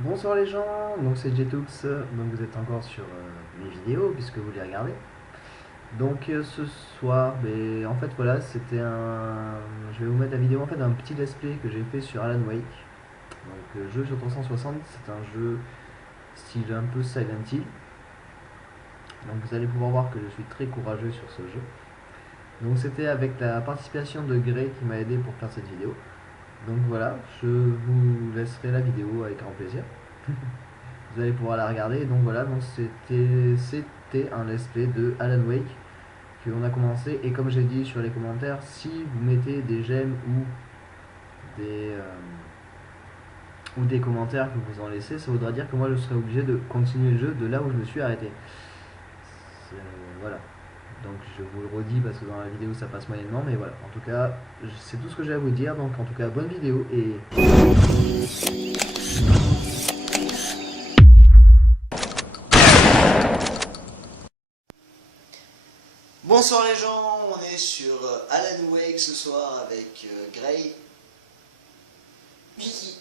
Bonsoir les gens, donc c'est Jetux, donc vous êtes encore sur mes vidéos puisque vous les regardez. Donc ce soir, en fait voilà, je vais vous mettre la vidéo en fait d'un petit let's play que j'ai fait sur Alan Wake. Donc jeu sur 360, c'est un jeu style un peu Silent Hill. Donc vous allez pouvoir voir que je suis très courageux sur ce jeu. Donc c'était avec la participation de Gray qui m'a aidé pour faire cette vidéo. Donc voilà, je vous laisserai la vidéo avec grand plaisir. Vous allez pouvoir la regarder. Donc voilà, donc c'était un let's play de Alan Wake qu'on a commencé. Et comme j'ai dit sur les commentaires, si vous mettez des j'aime des, euh, ou des commentaires que vous en laissez, ça voudra dire que moi je serai obligé de continuer le jeu de là où je me suis arrêté. Voilà. Donc je vous le redis parce que dans la vidéo ça passe moyennement, mais voilà. En tout cas, c'est tout ce que j'ai à vous dire. Donc en tout cas, bonne vidéo et Bonsoir les gens, on est sur Alan Wake ce soir avec Gray. Vicky.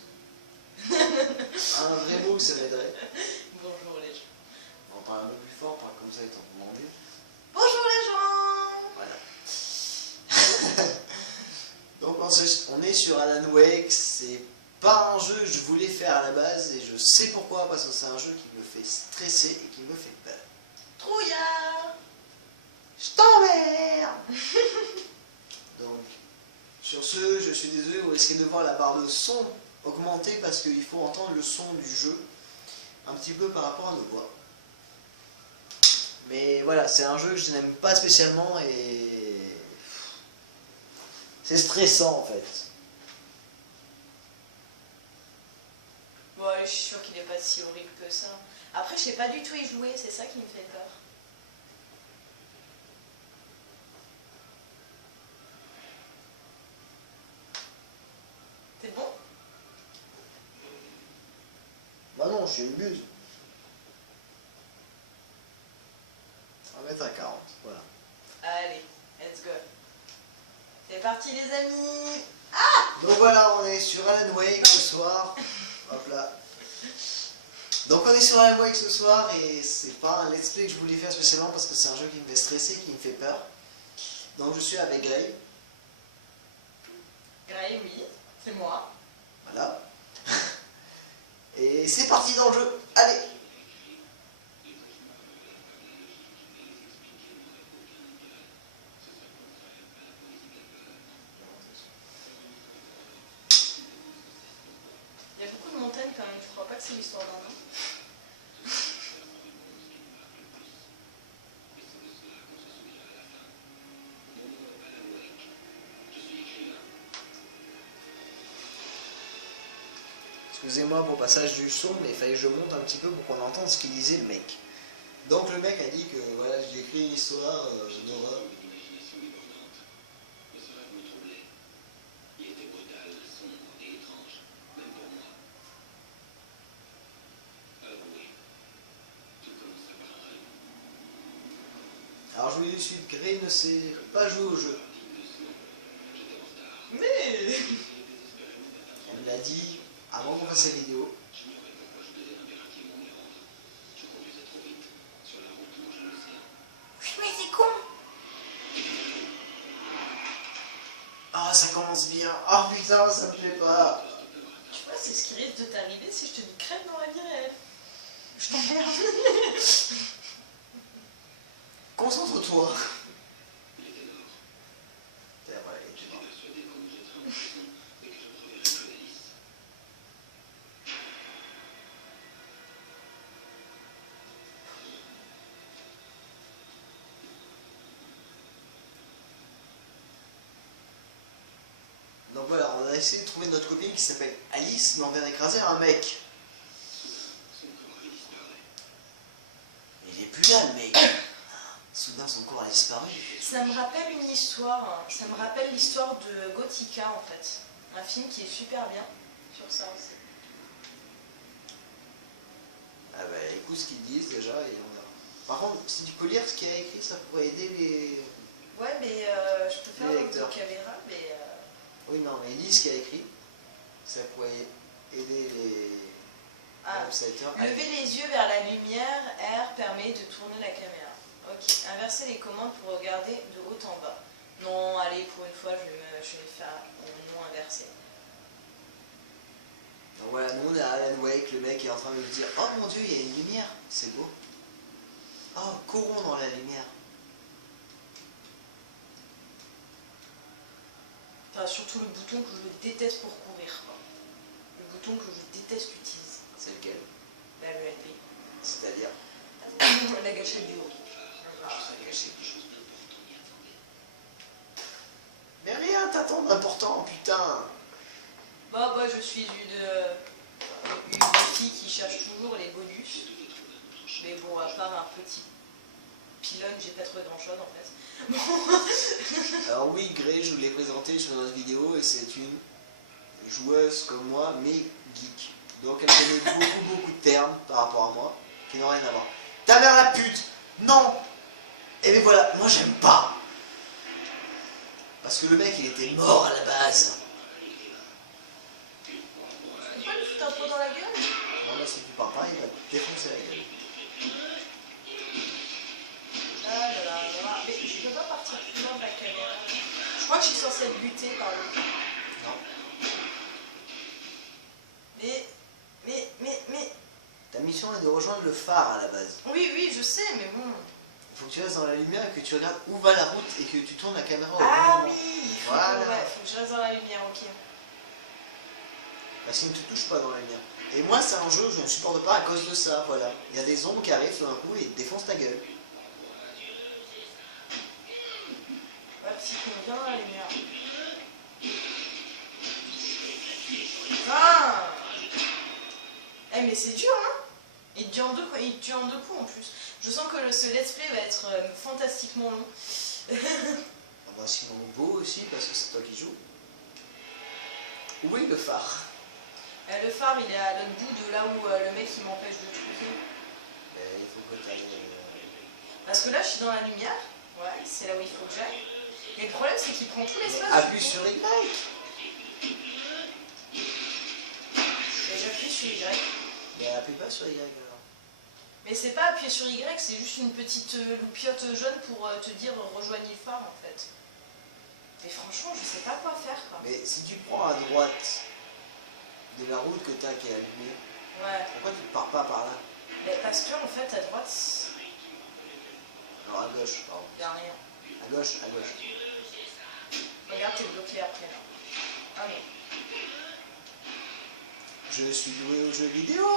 Un vrai mot, ça m'aiderait. Bonjour les gens. On va parler un peu plus fort, comme ça ils t'entendront mieux. Bonjour les gens. Voilà. Donc on est sur Alan Wake, c'est pas un jeu que je voulais faire à la base et je sais pourquoi, parce que c'est un jeu qui me fait stresser et qui me fait peur. Trouillard. Je t'emmerde. Donc, sur ce, je suis désolé, vous risquez de voir la barre de son augmenter parce qu'il faut entendre le son du jeu un petit peu par rapport à nos voix. Mais voilà, c'est un jeu que je n'aime pas spécialement et c'est stressant en fait. Ouais, je suis sûre qu'il n'est pas si horrible que ça. Après, je sais pas du tout y jouer, c'est ça qui me fait peur. C'est bon? Bah non, je suis une buse. On va mettre à 40, voilà. Allez, let's go. C'est parti les amis. Donc voilà, on est sur Alan Wake ce soir. Hop là. Donc on est sur Alan Wake ce soir et c'est pas un let's play que je voulais faire spécialement parce que c'est un jeu qui me fait stresser, qui me fait peur. Donc je suis avec Gray. Gray, oui, c'est moi. Voilà. Et c'est parti dans le jeu. Allez. Il y a beaucoup de montagnes quand même, je crois pas que c'est l'histoire d'un an. Excusez-moi pour le passage du son, mais il fallait que je monte un petit peu pour qu'on entende ce qu'il disait le mec. Donc le mec a dit que voilà, j'ai écrit une histoire d'horreur. Alors je vous dis tout de suite, Gray ne sait pas jouer au jeu. Mais Elle me l'a dit avant qu'on fasse la vidéo. mais c'est con. Ah, ça commence bien. Ah putain, ça me plaît pas. Tu vois, c'est ce qui risque de t'arriver si je te dis crève dans la vie réelle. Je t'emmerde. Concentre-toi. Voilà, il était mort. Donc voilà, on a essayé de trouver notre copine qui s'appelle Alice, mais on vient d'écraser un mec. Il est plus là le mec. Soudain son corps a disparu. Ça me rappelle une histoire, ça me rappelle l'histoire de Gothica en fait. Un film qui est super bien sur ça aussi. Ah bah écoute ce qu'ils disent déjà et on verra. Par contre, si tu peux lire ce qu'il y a écrit, ça pourrait aider les... Ouais, mais je peux faire Les un lecteurs. caméra, mais... Oui non, mais ils disent ce qu'il y a écrit. Ça pourrait aider les... Ah setter. Lever les yeux vers la lumière, R permet de tourner la caméra. Ok. Inverser les commandes pour regarder de haut en bas. Non, allez, pour une fois, je vais faire en non inversé. Donc voilà, nous on est à Alan Wake, le mec est en train de se dire oh mon dieu, il y a une lumière, c'est beau. Oh, courons dans la lumière. Enfin, surtout le bouton que je déteste pour courir, quoi. Le bouton que je déteste utiliser. C'est lequel? La LB. C'est-à-dire La gâchette du haut. c'est caché. Mais rien, t'attends d'important, putain. Bah, je suis une fille qui cherche toujours les bonus. Mais bon, à part un petit pylône, j'ai pas trouvé grand chose en fait. Alors oui, Grey, je vous l'ai présenté sur notre vidéo et c'est une joueuse comme moi, mais geek. Donc elle connaît beaucoup de termes par rapport à moi, qui n'ont rien à voir. Ta mère la pute. Non. Et bien voilà, moi j'aime pas. Parce que le mec il était mort à la base. Pourquoi lui foutre un pot dans la gueule? Non mais si tu pars pas, il va te défoncer la gueule. Mais je peux pas partir plus loin de la caméra. Je crois que je suis censée être butée par le. Non. Mais. Ta mission est de rejoindre le phare à la base. Oui, je sais, mais bon. Il faut que tu restes dans la lumière et que tu regardes où va la route et que tu tournes la caméra au bon Ah moment. oui, Voilà. faut que je reste dans la lumière, ok. Parce qu'il ne te touche pas dans la lumière. Et moi c'est un jeu que je ne supporte pas à cause de ça, voilà. Il y a des ombres qui arrivent tout d'un coup et te défoncent ta gueule. Ouais, psycho, viens dans la lumière. Ah mais c'est dur, hein. Il te tue en deux coups en plus. Je sens que ce let's play va être fantastiquement long. Ah bah sinon beau aussi parce que c'est toi qui joues. Où est le phare? Le phare, il est à l'autre bout de là où le mec il m'empêche de truquer. Il faut que tu ailles... Parce que là, je suis dans la lumière. Ouais, c'est là où il faut que j'aille. Et le problème, c'est qu'il prend tout l'espace. Appuie sur Y. Et j'appuie sur Y. Mais appuie pas sur Y alors. Mais c'est pas appuyer sur Y, c'est juste une petite loupiote jaune pour te dire rejoignez le phare en fait. Mais franchement, je sais pas quoi faire quoi. Mais si tu prends à droite de la route que tu as qui est allumée, Ouais. pourquoi tu ne pars pas par là? Mais parce que en fait, à droite, Alors à gauche, pardon. y a rien. À gauche, à gauche. Regarde, t'es bloqué après là. Ah non. Je suis doué aux jeux vidéo.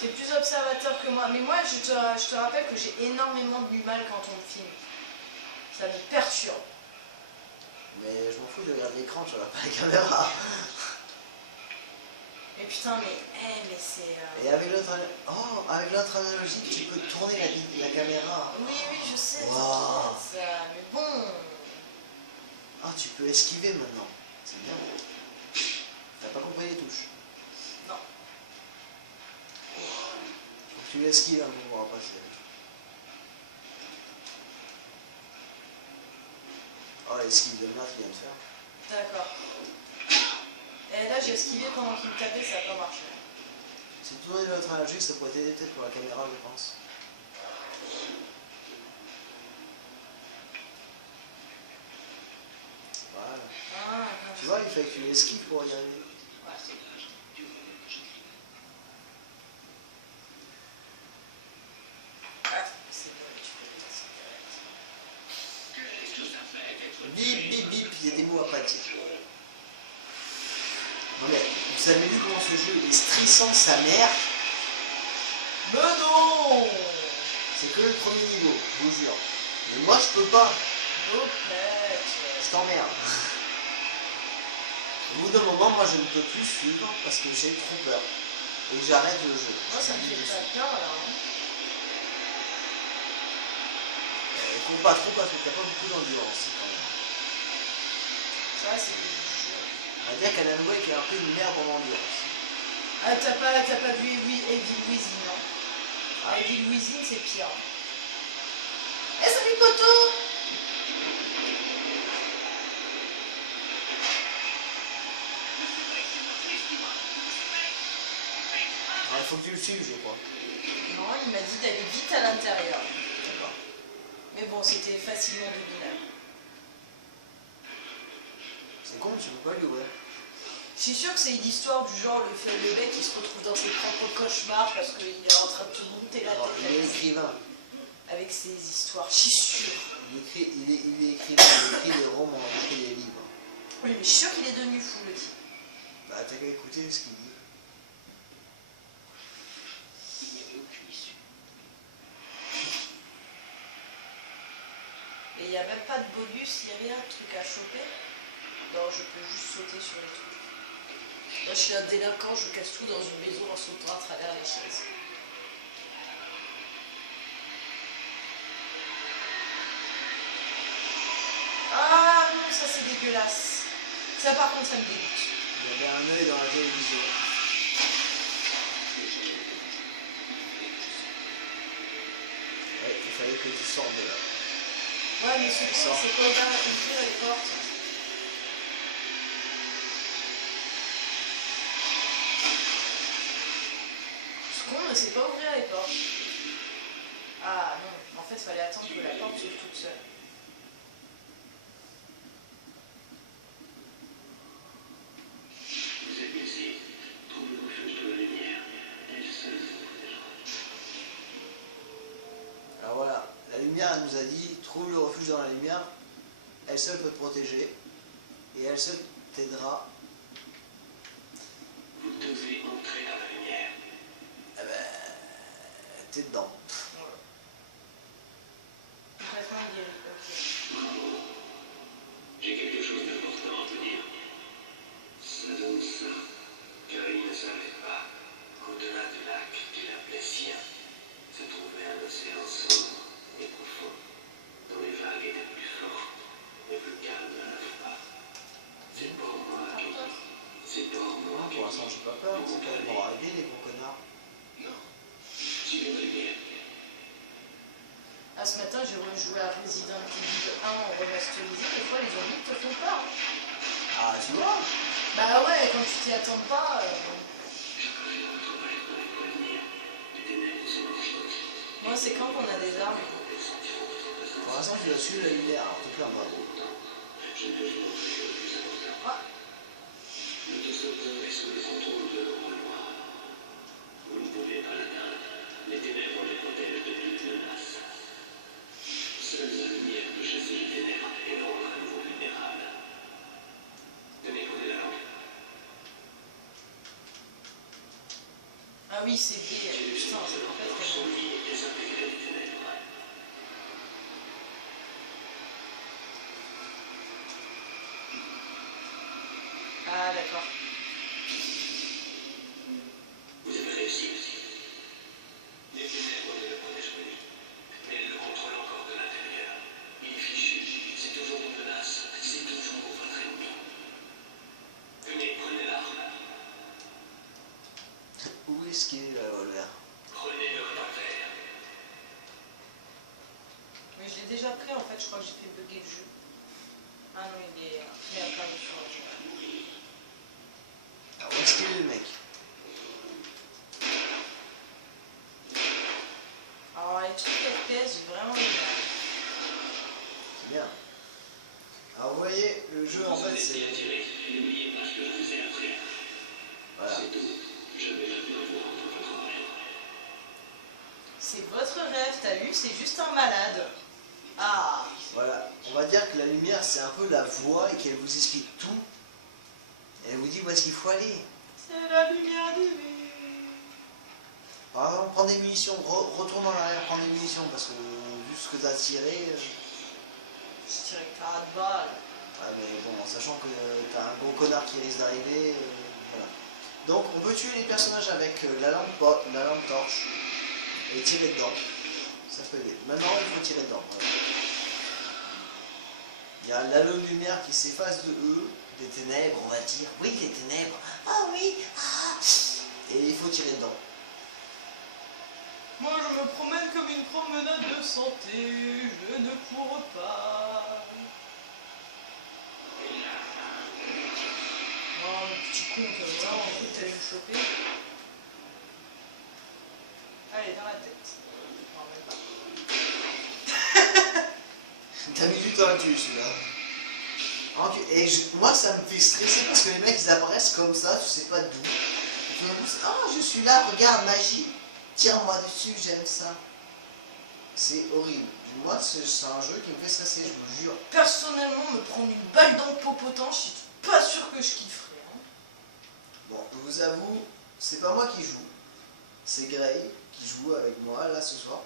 T'es plus observateur que moi. Mais moi, je te rappelle que j'ai énormément du mal quand on me filme. Ça me perturbe. Mais je m'en fous, je regarde l'écran, je regarde pas la caméra. Mais putain, mais c'est... Et avec l'autre analogique, tu peux tourner la caméra. Oui, je sais, Wow. c'est ça. Mais bon... Ah, tu peux esquiver maintenant. C'est bien. T'as pas compris les touches. Non. Faut que tu esquives pour pouvoir passer. Oh, l'esquive de merde qu'il vient de faire. D'accord. Et là, j'ai esquivé pendant qu'il me tapait, ça n'a pas marché. Si tu tournais de l'autre analogique, ça pourrait t'aider peut-être pour la caméra, je pense. Voilà. Ah, Tu vois, il fait que tu esquives pour y arriver. C'est bon, tu peux les Bip, bip, bip, il y a des mots à pas dire. Non mais, vous avez vu comment ce jeu est stressant sa mère? Mais non! C'est que le premier niveau, je vous jure. Mais moi je peux pas, je t'emmerde. Au bout d'un moment, moi je ne peux plus suivre parce que j'ai trop peur. Et j'arrête le jeu. Moi, ça me fait pas peur là. Hein. Cours pas trop parce que t'as pas beaucoup d'endurance quand même. Ça, c'est du jeu. On va dire qu'Alan Wake est un peu une merde en endurance. Ah, t'as pas vu Evil Within, non? Ah, Evil Within, c'est pire. Eh, salut poteau! Ouais, faut que tu le suives, je crois. Non, il m'a dit d'aller vite à l'intérieur. D'accord. Mais bon, c'était facilement devinable. C'est con, tu peux pas lui ouvrir. Je suis sûre que c'est une histoire du genre le mec qui se retrouve dans ses propres cauchemars parce qu'il est en train de se monter la Alors, tête il est écrivain. avec ses histoires. Je suis sûre. Il est écrivain, il écrit des romans, il écrit des livres. Oui, mais je suis sûre qu'il est devenu fou, le type. Bah, t'as qu'à écouter ce qu'il dit. Et il n'y a même pas de bonus, il n'y a rien de truc à choper. Non, je peux juste sauter sur les trucs. Moi, je suis un délinquant, je casse tout dans une maison en sautant à travers les chaises. Ah non, ça c'est dégueulasse. Ça par contre, ça me dégoûte. Il y avait un œil dans la télévision. Ouais, il fallait que tu sortes de là. Ouais, mais ce con, c'est pas ouvrir les portes. Ce con ne sait pas ouvrir les portes. Ah non, en fait, il fallait attendre que la porte s'ouvre toute seule. Alors voilà, la lumière, elle nous a dit, trouve le refuge dans la lumière, elle seule peut te protéger, et elle seule t'aidera. Vous devez entrer dans la lumière. Eh ben, t'es dedans. Voilà. Complètement idyllique, ok. J'ai quelque chose d'important à te dire. Ça donne ça, car il ne savait pas qu'au-delà du lac qu'il appelait sien, se trouvait un océan sombre et profond, dont les vagues étaient plus fortes et plus calmes à la fois. C'est pour moi qui... C'est pour moi Non, qui... pour l'instant, j'ai pas peur, c'est pas pour arriver, les gros connards. Non, tu le lumière. Ah, ce matin, j'ai rejoué à Resident Evil 1 en remasterisé. Des fois, les zombies te font peur. Hein. Ah, tu vois? Bah ouais, quand tu t'y attends pas. Moi, c'est quand on a des armes. Pour l'instant, tu dois suivre la lumière, alors t'es plus en mode. Ah, Le destructeur est sous le contrôle de l'ombre noire. Vous ne pouvez pas l'atteindre. Les ténèbres les protègent de toute menace. Seule la lumière peut chasser les ténèbres et le rendre à nouveau vulnérable. Tenez, prenez la lampe. ah oui, c'est gay. Putain, c'est pas très Son bon. vie est désintégrée des ténèbres. Ah, d'accord. Vous avez réussi. Les ténèbres ne le protègent plus, mais elles le contrôlent encore de l'intérieur. Il est fichu, c'est toujours une menace, c'est toujours votre ennemi. Venez, prenez l'arme. Où est-ce qu'il est le revolver? Prenez le revolver. Mais je l'ai déjà pris en fait, je crois que j'ai fait bugger le jeu. Ah non, il est à plein de sur le jeu. Alors, où est-ce qu'il est le mec? Alors, les trucs FPS, j'ai vraiment eu mal. C'est bien. Alors, vous voyez, le jeu en fait, Bien c'est. tiré, n'oubliez pas ce que je vous ai appris. Voilà. C'est tout. Je vais maintenant vous rendre votre rêve. C'est votre rêve, t'as vu, c'est juste un malade. Ah, Voilà. On va dire que la lumière, c'est un peu la voix et qu'elle vous explique tout. Et elle vous dit où est-ce qu'il faut aller. c'est la lumière divine. Par exemple, prends des munitions, retourne en arrière, prends des munitions, parce que vu ce que t'as tiré. Je dirais que t'as de balle. Ouais, mais bon, en sachant que t'as un gros connard qui risque d'arriver, voilà. Donc, on peut tuer les personnages avec la lampe torche et tirer dedans. Ça peut aider. Maintenant, il faut tirer dedans. Voilà. Il y a l'halo de lumière qui s'efface de eux, des ténèbres, on va dire. Oui, les ténèbres. Ah oui, ah. Et il faut tirer dedans. Moi, je me promène comme une promenade de santé, je ne cours pas. Oh, le petit con, voilà, en fait, t'allais le choper. T'as mis du temps à le tuer celui-là. Et moi ça me fait stresser parce que les mecs ils apparaissent comme ça, tu sais pas d'où. Ah je suis là, regarde, magie. Tire-moi dessus, j'aime ça. C'est horrible. Moi c'est un jeu qui me fait stresser, je vous jure. Personnellement, me prendre une balle dans le popotin, je suis pas sûr que je kifferais. Hein. Bon, je vous avoue, c'est pas moi qui joue. C'est Gray qui joue avec moi là ce soir.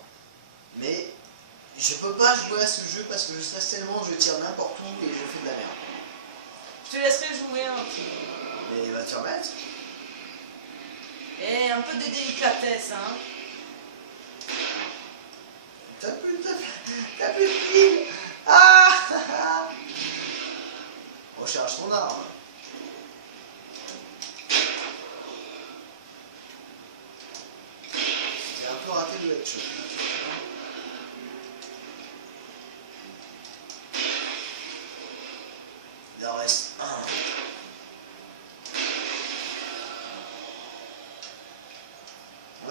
Mais je peux pas jouer à ce jeu parce que je stresse tellement, je tire n'importe où et je fais de la merde. Je te laisserai jouer un peu. Mais va te remettre. Et un peu de délicatesse, hein. T'as plus de pile. Ah recharge ton arme. J'ai un peu raté le headshot. Il en reste un.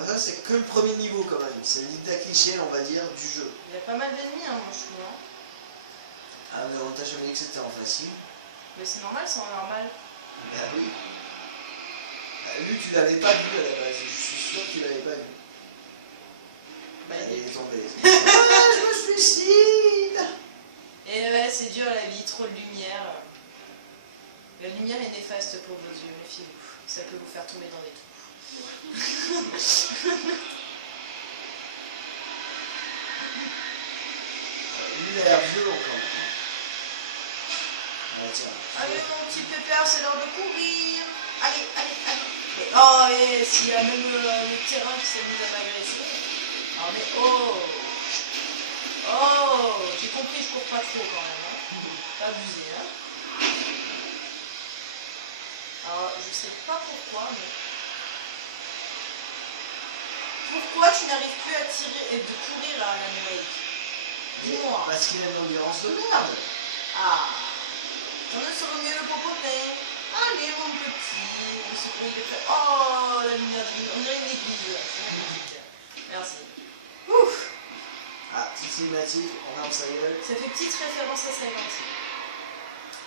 Ça c'est que le premier niveau quand même. C'est le cliché on va dire du jeu. Il y a pas mal d'ennemis, hein, moi je trouve. Hein. Ah mais on t'a jamais dit que c'était en facile. Mais c'est normal, c'est en normal. Bah oui. Bah, lui tu l'avais pas vu à la base. Je suis sûr que tu l'avais pas vu. Bah, Il est tombé. Ah, je me suicide. Et ouais, c'est dur la vie, trop de lumière. La lumière est néfaste pour vos yeux, méfiez-vous. Ça peut vous faire tomber dans des trous. Lui il a l'air violent quand même. Ah, tiens. Allez mon petit pépère, c'est l'heure de courir. Allez, allez, allez. Mais, oh, et s'il y a même le terrain qui s'est mis à m'agresser. Ah mais oh. Oh, j'ai compris, je cours pas trop quand même. Hein. Pas abusé, hein. Alors, je sais pas pourquoi, mais... Pourquoi tu n'arrives plus à tirer et de courir à Alan Wake? Dis-moi. Parce qu'il a une ambiance de merde. Ah. On est sur le mieux le popotin. Allez mon petit. On se courir de faire. Oh, la lumière divine. On dirait une église. C'est magnifique. Merci. Ouf. Ah, petite cinématique, on ferme sa gueule. Ça fait petite référence à Silent Hill.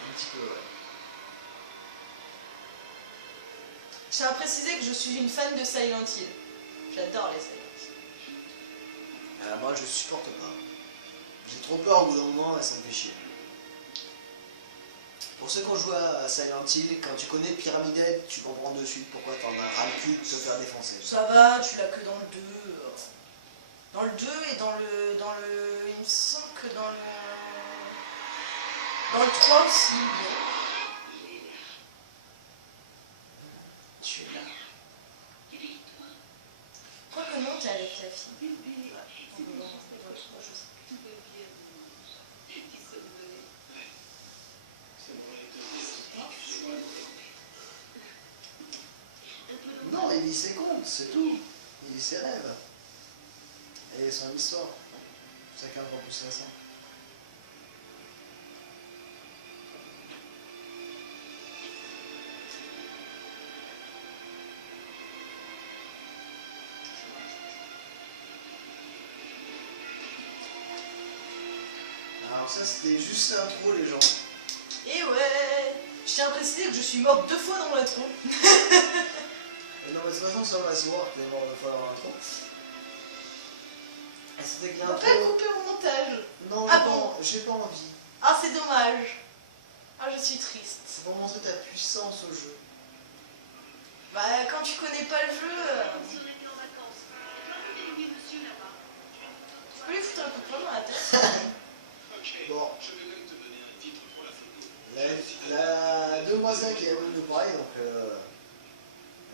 Un petit peu, ouais. Je tiens à préciser que je suis une fan de Silent Hill. J'adore les Silent Hill. Ah, moi je supporte pas. J'ai trop peur au bout d'un moment et ça me fait chier. Pour ceux qui ont joué à Silent Hill, quand tu connais Pyramid Head, tu comprends de suite pourquoi t'en as ras le cul de te faire défoncer. Ça va, tu l'as que dans le 2. Dans le 2 et dans le... Il me semble que dans le... Dans le 3 aussi, mais... Tu es là. Je crois que non, t'es avec la fille. Non, il vit ses comptes, c'est tout. Il vit ses rêves. Et son histoire. Chacun va pousser à ça. Alors ça c'était juste l'intro les gens. Et ouais. Je tiens à préciser que je suis morte 2 fois dans l'intro. Non mais de toute façon ça va se voir que t'es mort 2 fois dans l'intro. Et c'était que On va l'intro. pas le couper au montage. Non, Ah non, j'ai pas envie. Ah, c'est dommage. Ah, je suis triste. C'est pour montrer ta puissance au jeu. Bah, quand tu connais pas le jeu... Tu peux lui foutre un coup de poing dans la tête. Bon. La demoiselle qui est venue nous parler, donc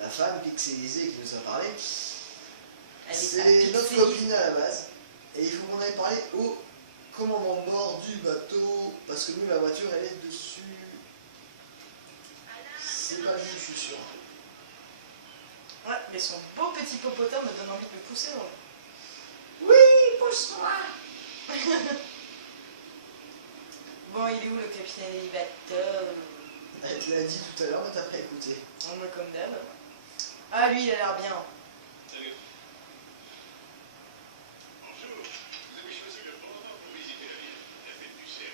la femme pixelisée qui nous a parlé, c'est notre copine à la base. Et il faut qu'on aille parler au commandant de bord du bateau, parce que nous la voiture elle est dessus. C'est pas lui, je suis sûr. Ouais, mais son beau petit popotin me donne envie de le pousser dans le... Oui, pousse-moi. Bon, il est où le capitaine du bateau? Elle te l'a dit tout à l'heure, mais t'as pas écouté. On me comme d'hab. Ah, lui, il a l'air bien. Salut. Bonjour. Vous avez choisi le bon moment pour visiter la ville. La fête du cerf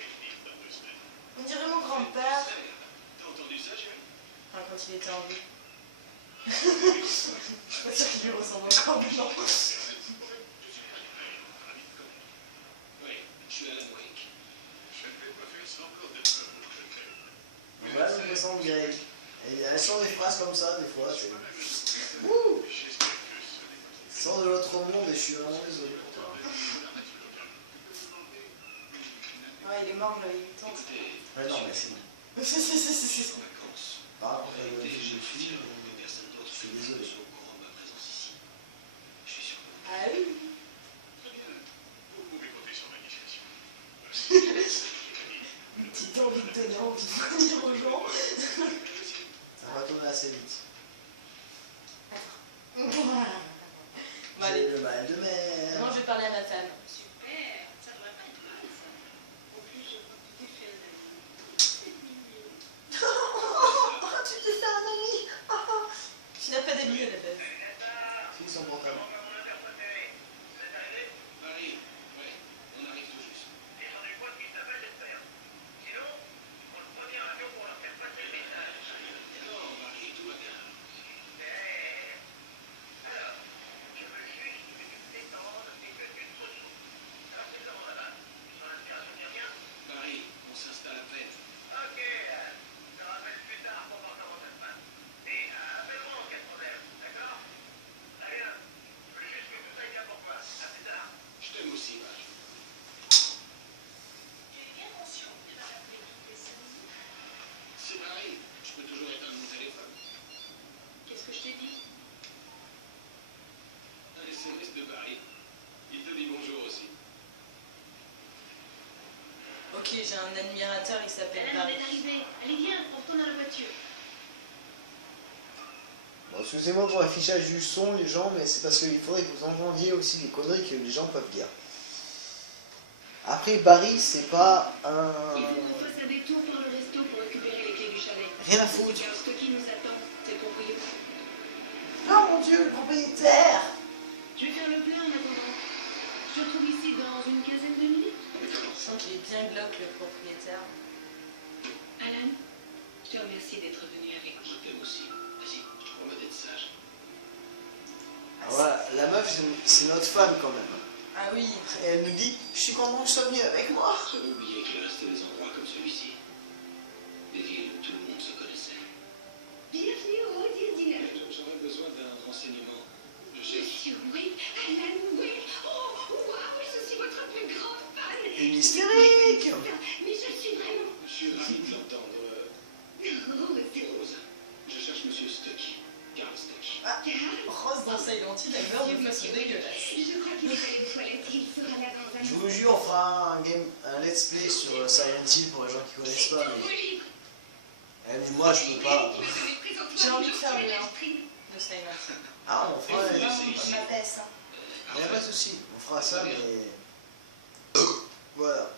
il était en vie. Je suis pas sûre qu'il lui ressemble encore maintenant. Oui, je suis Alan Wake. Voilà, je me sens bien. Et elle sort des phrases comme ça, des fois. C'est... Wouh! Je sors de l'autre monde et je suis vraiment désolé pour toi. Ouais, il est mort, j'avais 8 ans. Ouais, non, mais c'est bon. Si. Par rapport à la vie je suis désolé. Ah oui. Une petite envie de donner envie de dire aux gens. Ça va tourner assez vite. Bon, J'ai allez. le mal de mer. Moi, je vais parler à ma femme. Super, ça devrait pas être mal ça. En plus, je crois que tu t'es fait un ami. C'est mignon. Tu t'es fait un ami. Tu n'as pas d'amis à la base. Si, son portable. Marie, ouais, on arrive tout juste. Non, Marie, tout va bien. Marie, on s'installe à peine. Je t'aime aussi, Marie. Tu es bien conscient de pas t'appeler toutes les 5 minutes. C'est Marie, je peux toujours éteindre mon téléphone. Qu'est-ce que je t'ai dit? Un SMS de Marie. Il te dit bonjour aussi. Ok, j'ai un admirateur, il s'appelle Alan Barry. vient d'arriver. Allez, viens, on retourne dans la voiture. Bon, excusez-moi pour l'affichage du son, les gens, mais c'est parce qu'il faudrait que vous entendiez aussi les conneries que les gens peuvent dire. Après, Barry, c'est pas un... Il faut qu'on fasse un détour par le resto pour récupérer les clés du chalet. Rien à foutre. Car Stocky nous attend, c'est le propriétaire. Oh mon dieu, le propriétaire! Je vais faire le plein en attendant. Je te retrouve ici dans une quinzaine de minutes. Je sens qu'il est bien glauque, le propriétaire. Alan, je te remercie d'être venu avec moi. Je t'aime aussi. Vas-y, je te promets d'être sage. Ah, voilà, la meuf, c'est notre femme quand même. Ah oui. Et elle nous dit, je suis content que tu sois venu avec moi. J'avais oublié qu'il restait des endroits comme celui-ci. Des villes où tout le monde se connaissait. Bienvenue au Rodier Diner. J'aurais besoin d'un renseignement. Je cherche. Monsieur Wade, Alan Wade. Oh, waouh, je suis votre plus grande fan. Une hystérique. Mais je suis vraiment... Je suis ravi de l'entendre. Oh, c'est... Rose, je cherche Monsieur Stucky. Carl Stucky. Rose dans Silent Hill, elle meurt de façon dégueulasse. Je crois qu'il est allé aux toilettes. Il sera là dans un Je vous jure, on fera un let's play sur Silent Hill pour les gens qui connaissent pas. Mais... Elle dit, moi, je peux pas. J'ai envie de faire le 1 de Silent Hill. Ah, on fera... Ma PS, hein. Il n'y a pas de souci, on fera ça, mais... Voilà.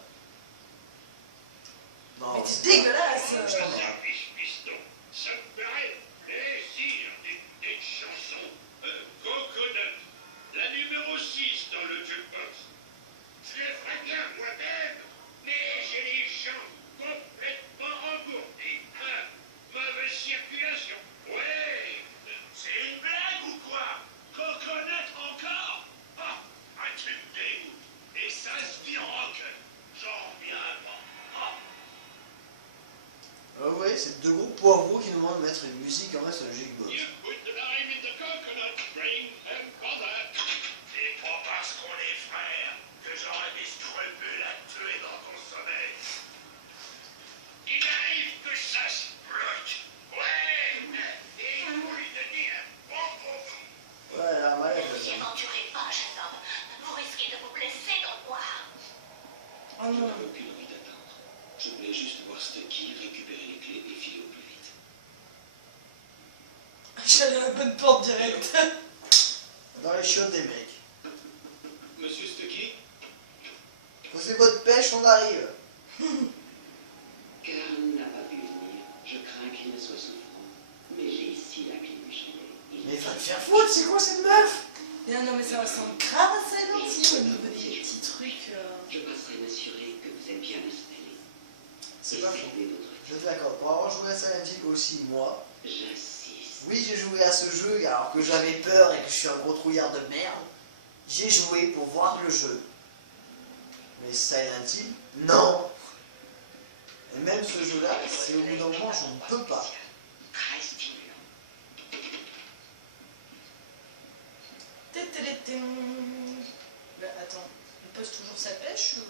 Non, Mais c'est t'es dégueulasse. pas... Je t'emmerde. Piston, ça me paraît plaisir des petites chansons. Coconut, la numéro 6 dans le jukebox. Je les ferai bien moi-même, mais j'ai les jambes complètement engourdies. Mauvaise circulation. Ouais, c'est une blague ou quoi? Coconut encore? Ah, tu me dégoûtes. Et ça se dit en rock. J'en reviens pas. Ah ouais, c'est deux gros poivrons qui nous demandent de mettre une musique en reste sur le jukebox. You put the lime in the coconut, bring and bother. C'est pas parce qu'on est frères que j'aurais des scrupules à te tuer dans ton sommeil. Il arrive que ça se bloque. Ouais, et il faut lui donner un bon coup. Ouais, alors, ouais, Ne vous y aventurez pas, jeune homme. Vous risquez de vous blesser dans le noir. Oh Je non. n'avais aucune envie d'attendre. Je voulais juste voir Stucky récupérer les clés et filer au plus vite. J'allais à la bonne porte directe. dans les chiottes des mecs. Monsieur Stucky? Posez votre pêche, on arrive. Karl n'a pas pu venir. Je crains qu'il ne soit souffrant. Mais j'ai ici la clé du chalet. Mais va te faire foutre, c'est quoi cette meuf? Non, mais ça ressemble grave à Silent Hill au niveau des petits trucs. Je passerai m'assurer que vous êtes bien installés. C'est pas faux. Servez votre Je te l'accorde. Pour avoir joué à Silent Hill aussi, moi, J'insiste. Oui, j'ai joué à ce jeu alors que j'avais peur et que je suis un gros trouillard de merde. J'ai joué pour voir le jeu. Mais Silent Hill, non. Et même ce jeu-là, c'est au bout d'un moment, je ne peux pas. Très stimulant. Bah, attends, il pose toujours sa pêche ou...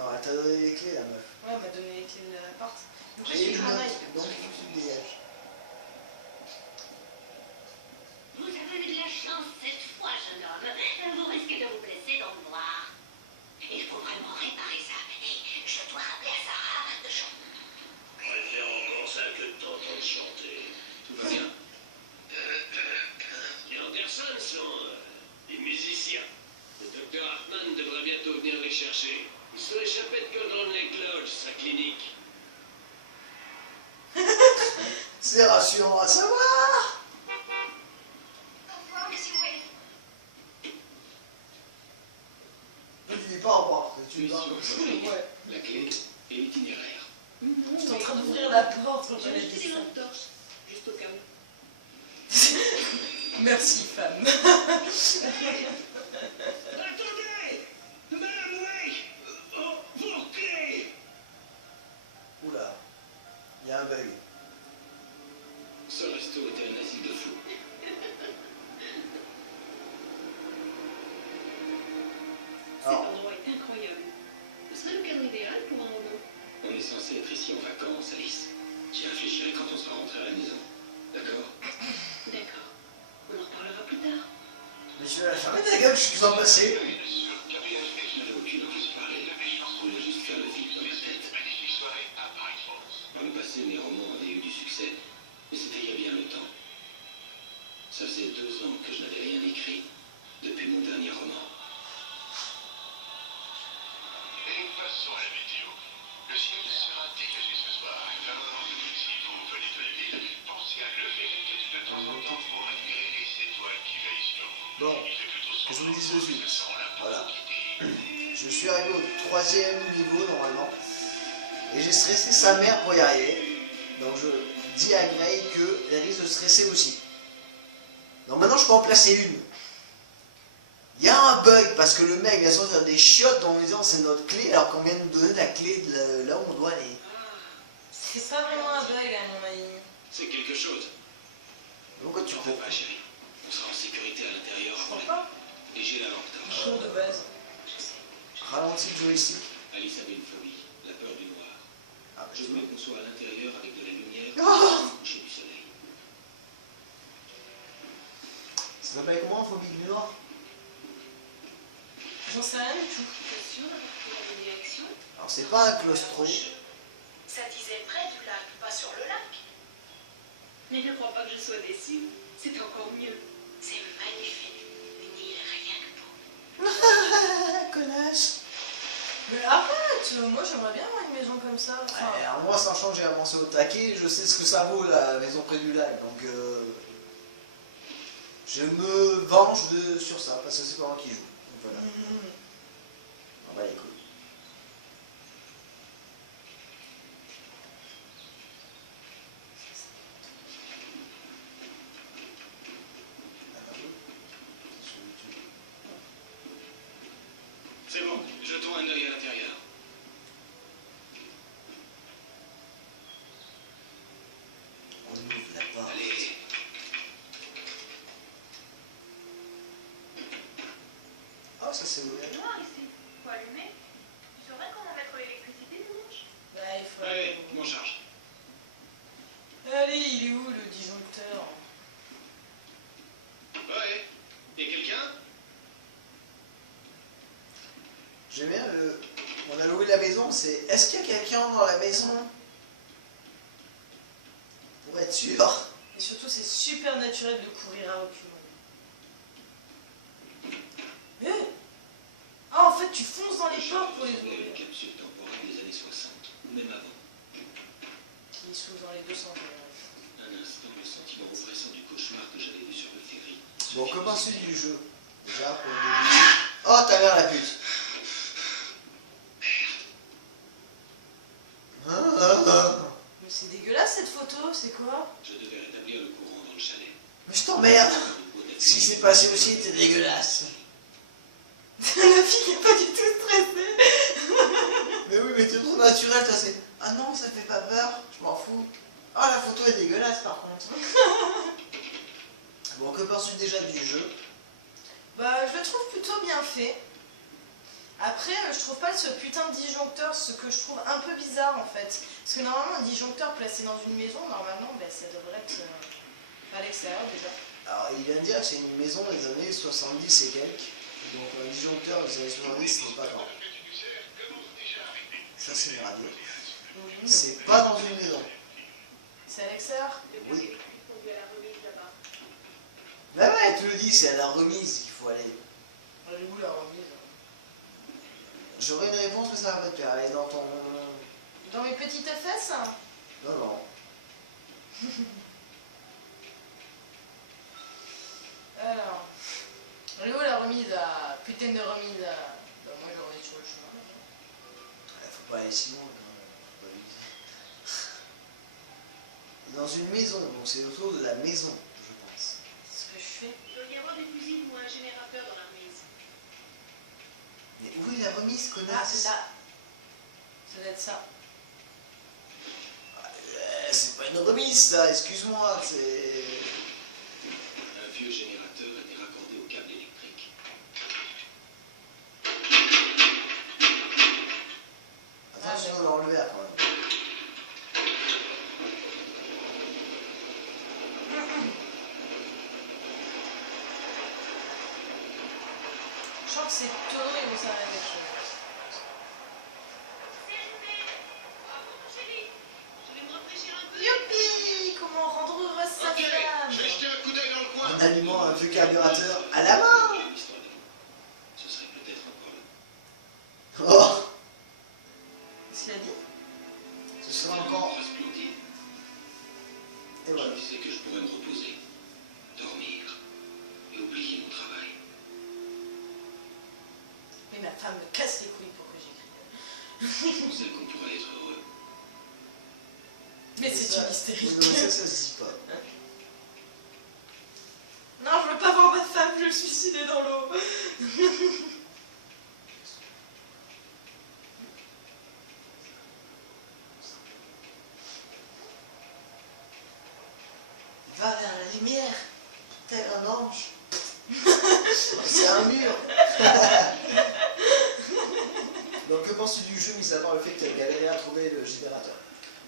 Non, elle t'a donné les clés, la meuf. Ouais, elle m'a donné les clés de l'appart. Du coup, Et c'est une du travail. note, donc il faut que tu te dégages. Vous avez eu de la chance cette fois, jeune homme. Vous risquez de vous blesser dans le noir. Il faut vraiment réparer ça. Et je dois rappeler à Sarah de chanter. Préfère encore ça que de t'entendre chanter. Tout va bien. Les Anderson sont des musiciens. Le docteur Hartman devrait bientôt venir les chercher. Ils se sont échappés de Condron Lake Lodge, sa clinique. C'est rassurant à savoir. Au revoir, monsieur Wade. Ne dis pas au revoir, parce que tu vas. Mission Ouais. La clé et l'itinéraire. J'étais en train d'ouvrir la porte quand J'ai j'avais acheté dit des ça. lampes torches, juste au cas où. Merci, femme. Attendez! Madame Wake! Vos clés! Oula, il y a un bug. Ce resto était un asile de fou. Cet Alors, endroit est incroyable. Ce serait le cadre idéal pour un roman. On est censé être ici en vacances, Alice. J'y réfléchirai quand on sera rentré à la maison. D'accord? D'accord. On en reparlera plus tard. mais je vais la fermer ta gueule, je suis en passé. Je n'avais aucune envie de parler. Je voulais juste faire le vide dans ma tête. Dans le passé, mes romans avaient eu du succès, mais c'était il y a bien longtemps. Ça faisait 2 ans que je n'avais rien écrit depuis mon dernier roman. Et passons à la météo. Le ciel sera dégagé ce soir. Alors, si vous venez de la ville, pensez à lever la tête de temps en temps pour admirer les étoiles qui veillent sur vous. Bon, Il fait plutôt que je sombre. vous dise tout de suite. Ça sent la Voilà. tranquillité. Je suis arrivé au 3e niveau normalement. Et j'ai stressé sa mère pour y arriver. Donc je dis à Grey qu'elle risque de stresser aussi. Donc maintenant je peux en placer une. Il y a un bug parce que le mec vient sortir des chiottes en disant c'est notre clé alors qu'on vient de nous donner la clé de là où on doit aller. C'est pas vraiment un bug, à mon avis. C'est quelque chose. Pourquoi tu T'en crois fais pas, chérie. On sera en sécurité à l'intérieur Je avant crois la pas. nuit. Et j'ai la lampe torche. Jour de base. Ralentis le joystick. Alice avait une phobie, la peur du noir. Ah, Je voulais qu'on soit à l'intérieur avec de la lumière Oh au coucher du soleil. Ça s'appelle comment, phobie du noir? J'en sais rien du tout. T'es sûr d'avoir pris la bonne direction? Alors c'est pas un claustro. Ça disait près du lac, pas sur le lac. Mais ne crois pas que je sois déçue. C'est encore mieux. C'est magnifique. Une île rien que pour. Ah, connasse. Mais arrête, moi j'aimerais bien avoir une maison comme ça. Enfin, Ouais, alors moi sans changer j'ai avancé au taquet, je sais ce que ça vaut la maison près du lac, donc je me venge sur ça, parce que c'est pas moi qui joue. Donc voilà, on va les couilles. C'est bon, jetons un œil à l'intérieur. On ouvre la porte. Allez. Oh, ça c'est ouvert. C'est noir ici. Faut allumer. Tu saurais comment mettre l'électricité dimanche? bah, il faut... Allez, on charge. Allez, il est où le disjoncteur? Ouais. Et quelqu'un? J'aime bien le... On a loué la maison, c'est... Est-ce qu'il y a quelqu'un dans la maison? Pour être sûr. Et surtout, c'est super naturel de courir à reculons. Mais ah, en fait, tu fonces dans les portes pour les ressemblait à ouvrir. une capsule temporelle des années 60, ou même avant. Qui s'ouvre dans les 200. Un instant, le sentiment oppressant du cauchemar que j'avais vu sur le ferry. Bon, comment c'est du jeu? Déjà, pour le début... Oh, ta mère la pute. Ah, ah, ah. Mais c'est dégueulasse cette photo, c'est quoi? Oh merde! Ce qui s'est passé aussi était dégueulasse. La fille qui est pas du tout stressée. Mais oui, mais c'est trop naturel, ça c'est. Ah non, ça fait pas peur, je m'en fous. Ah, la photo est dégueulasse par contre. Bon, que penses-tu déjà du jeu? Bah, je le trouve plutôt bien fait. Après, je trouve pas ce putain de disjoncteur, ce que je trouve un peu bizarre en fait. Parce que normalement, un disjoncteur placé dans une maison, normalement, bah, ça devrait être à l'extérieur déjà. Alors, il vient de dire que c'est une maison des années 70 et quelques. Donc, un disjoncteur des années 70, c'est pas quand. Ça, c'est une radio. C'est pas dans une maison. C'est à l'extérieur? Oui. Bah ouais, tu le dis, c'est à la remise qu'il faut aller. Elle est où la remise? J'aurais une réponse, mais ça va pas te faire. Elle est dans ton. Dans mes petites fesses? Non, non. Alors, elle est où la remise à... Putain de remise à... Bah, moi j'aurais sur le chemin. Faut pas aller si loin quand même. Faut pas viser. Dans une maison, donc c'est autour de la maison, je pense. C'est ce que je fais. Il doit y avoir des fusibles ou un générateur dans la remise. Mais où est la remise, Ah, connasse? c'est là. Ça doit être ça. C'est pas une remise, ça, excuse-moi, c'est. Un vieux générateur était raccordé au câble électrique. Attention dans le verre quand même. Je crois que c'est Todo, ils vont s'arrêter quelque chose. Ah bon, chérie, je vais me rafraîchir un peu. Youpi! Comment rendre heureuse sa Ok, femme? je vais jeter un coup d'œil dans le coin. En allumant un vieux carburateur à la main. L'histoire d'amour, ce serait peut-être encore là. Oh, Qu'est-ce qu'il a dit? ce sera encore. Splendide. Et voilà. Je me disais que je pourrais me reposer, dormir et oublier mon travail. Mais ma femme me casse les couilles pour que j'écrive. Je pensais qu'on pourrait être heureux. Mais c'est ça- une hystérique. Oui, non, ça se dit pas. Non, je veux pas voir ma femme, je vais me suicider dans l'eau. Va vers la lumière, tel un ange. C'est un mur. Donc que penses-tu du jeu, mis à part le fait que tu as galéré à trouver le générateur?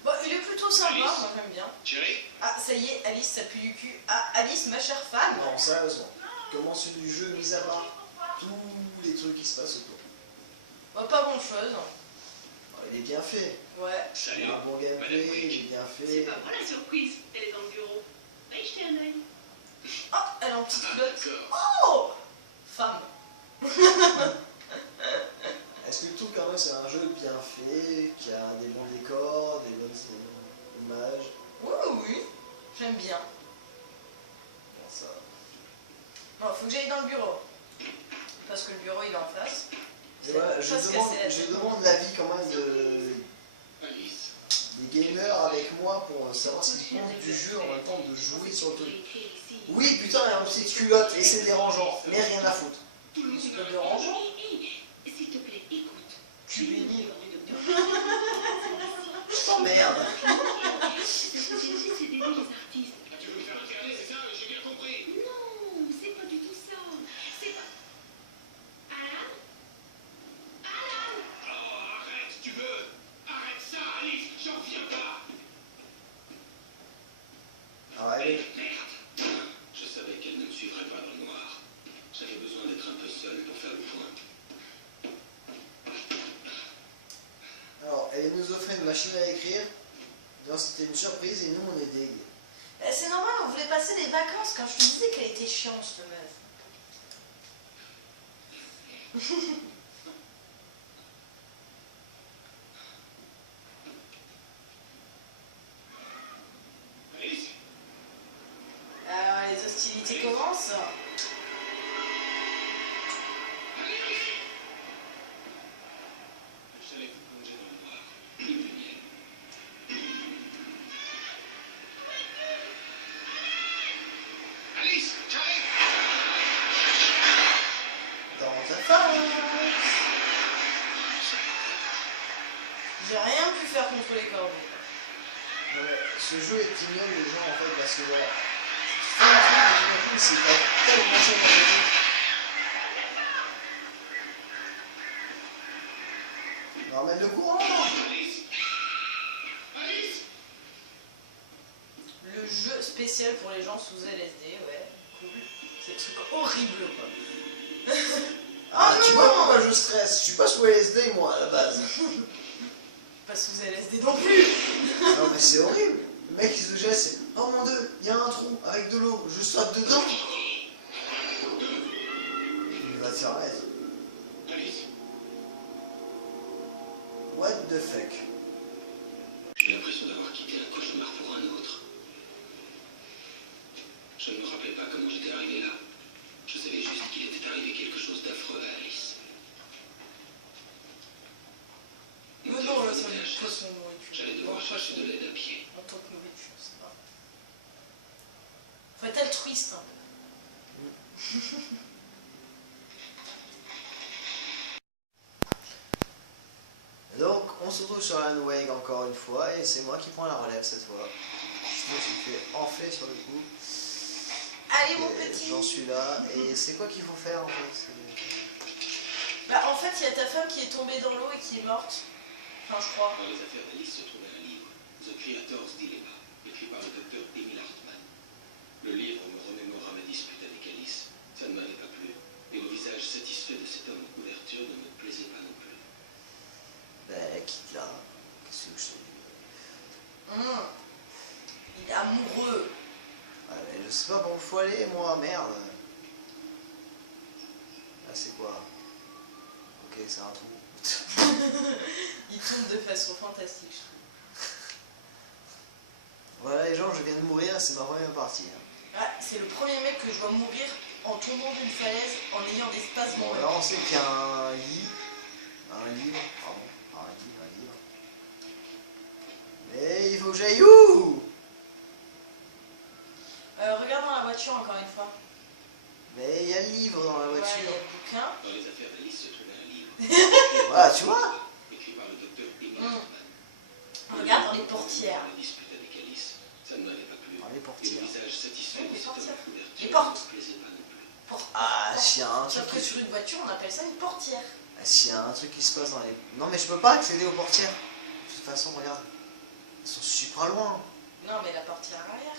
Bon, il est plutôt sympa, moi j'aime bien. Chérie, Ah, ça y est, Alice, ça pue du cul. Ah, Alice, ma chère femme. Non, sérieusement. Que penses-tu du jeu, mis à part tous les trucs qui se passent autour? Bah, pas grand chose. Oh, il est bien fait. Ouais. Il salut. a un bon gameplay, il est bien C'est fait. pas moi la surprise, elle est dans le bureau. Va y jeter un œil. Oh, elle est en petite Ah, culotte. d'accord. Oh, femme. Est-ce que tu trouves quand même que c'est un jeu bien fait, qui a des bons décors, des bonnes images? Oui, oui, oui. J'aime bien. Bon, ça. Bon, faut que j'aille dans le bureau. Parce que le bureau il est en face. Et voilà, Faut je pas se demande, casser la je tête. demande l'avis quand même Alice. des gamers avec moi pour savoir ce qu'ils pensent du jeu en même temps de jouer sur le truc. Oui, putain, il y a une petite culotte et c'est dérangeant, mais rien à foutre. Tout le monde C'est est pas dérangeant. S'il te plaît, écoute. Tu bénis. Du docteur. Oh merde. C'est d'aider les artistes. Tu veux me faire interner, c'est ça? J'ai bien compris. Non, c'est pas du tout ça. C'est pas... Alan? Alan? Oh, arrête, tu veux? Arrête ça, Alice, j'en reviens pas. Ah ouais, Merde. Je savais qu'elle ne me suivrait pas dans le noir. J'avais besoin d'être un peu seul pour faire le point. alors, elle nous offrait une machine à écrire. Donc c'était une surprise et nous on est deg. C'est normal, on voulait passer des vacances quand je te disais qu'elle était chiante, cette meuf. Alice? Alors, les hostilités commencent. J'allais vous plonger dans le noir. Le miel. Alice! faire contre les corbeaux. Non, mais ce jeu est ignoble les gens en fait parce que voilà. Tu fais un truc et tout d'un coup c'est pas tellement chaud dans le jeu. Non mais le courant. Le jeu spécial pour les gens sous LSD, ouais, cool. C'est des trucs horribles quoi. Ah, Oh tu non. vois pourquoi je stresse? Je suis pas sous LSD moi à la base. Pas sous LSD non plus. Non mais c'est horrible. Le mec il se jette, c'est oh mon dieu, il y a un trou avec de l'eau, je saute dedans. Il va te faire mettre. What the fuck? J'ai l'impression d'avoir quitté un cauchemar pour un autre. Je ne me rappelais pas comment j'étais arrivé là. Je savais juste qu'il était arrivé quelque chose d'affreux à Alice. Mais non, là, ça me fait son nourriture. J'allais devoir chercher de l'aide à pied. En tant que nourriture, c'est pas. Faut être altruiste, hein. Donc on se retrouve sur Alan Wake encore une fois et c'est moi qui prends la relève cette fois. Je me suis fait enfler sur le coup. Allez, mon Et petit. j'en suis là. Et c'est quoi qu'il faut faire en fait? Bah, en fait, il y a ta femme qui est tombée dans l'eau et qui est morte. Enfin, je crois. Dans les affaires d'Alice se trouvait un livre, The Creator's Dilemma, écrit par le docteur Emil Hartmann. Le livre me remémora ma dispute avec Alice. Ça ne m'avait pas plu. Et le visage satisfait de cet homme en couverture ne me plaisait pas non plus. Ben quitte là. Qu'est-ce que je te dis? Il est amoureux. Ouais, mais je sais pas bon, faut aller moi, merde. Là c'est quoi? Ok, c'est un trou. Il tombe de façon fantastique, je trouve. Voilà les gens, je viens de mourir, c'est ma première partie. Hein. Ah, c'est le premier mec que je vois mourir en tombant d'une falaise en ayant des spasmes. Bon, là on sait qu'il y a un lit. Un livre, pardon. Un livre. Mais il faut que j'aille où? Regarde dans la voiture encore une fois. Mais il y a le livre dans la Ouais, il y voiture. a le bouquin. Dans les affaires d'Alice se trouvait un livre, Voilà, tu vois? écrit par le docteur Emil Hartmann. Regarde dans les portières. Ma dispute avec Alice, ça ne m'avait pas plu. Dans les Et portières. le visage satisfait Oui, de les cet homme portières. en couverture Les ne portes. me plaisait pas non plus. Ah, s'il y a un truc. Sauf que sur une voiture, on appelle ça une portière. S'il y a un truc qui se passe dans les. Non, mais je peux pas accéder aux portières. De toute façon, regarde. Elles sont super loin. Non, mais la portière à l'arrière.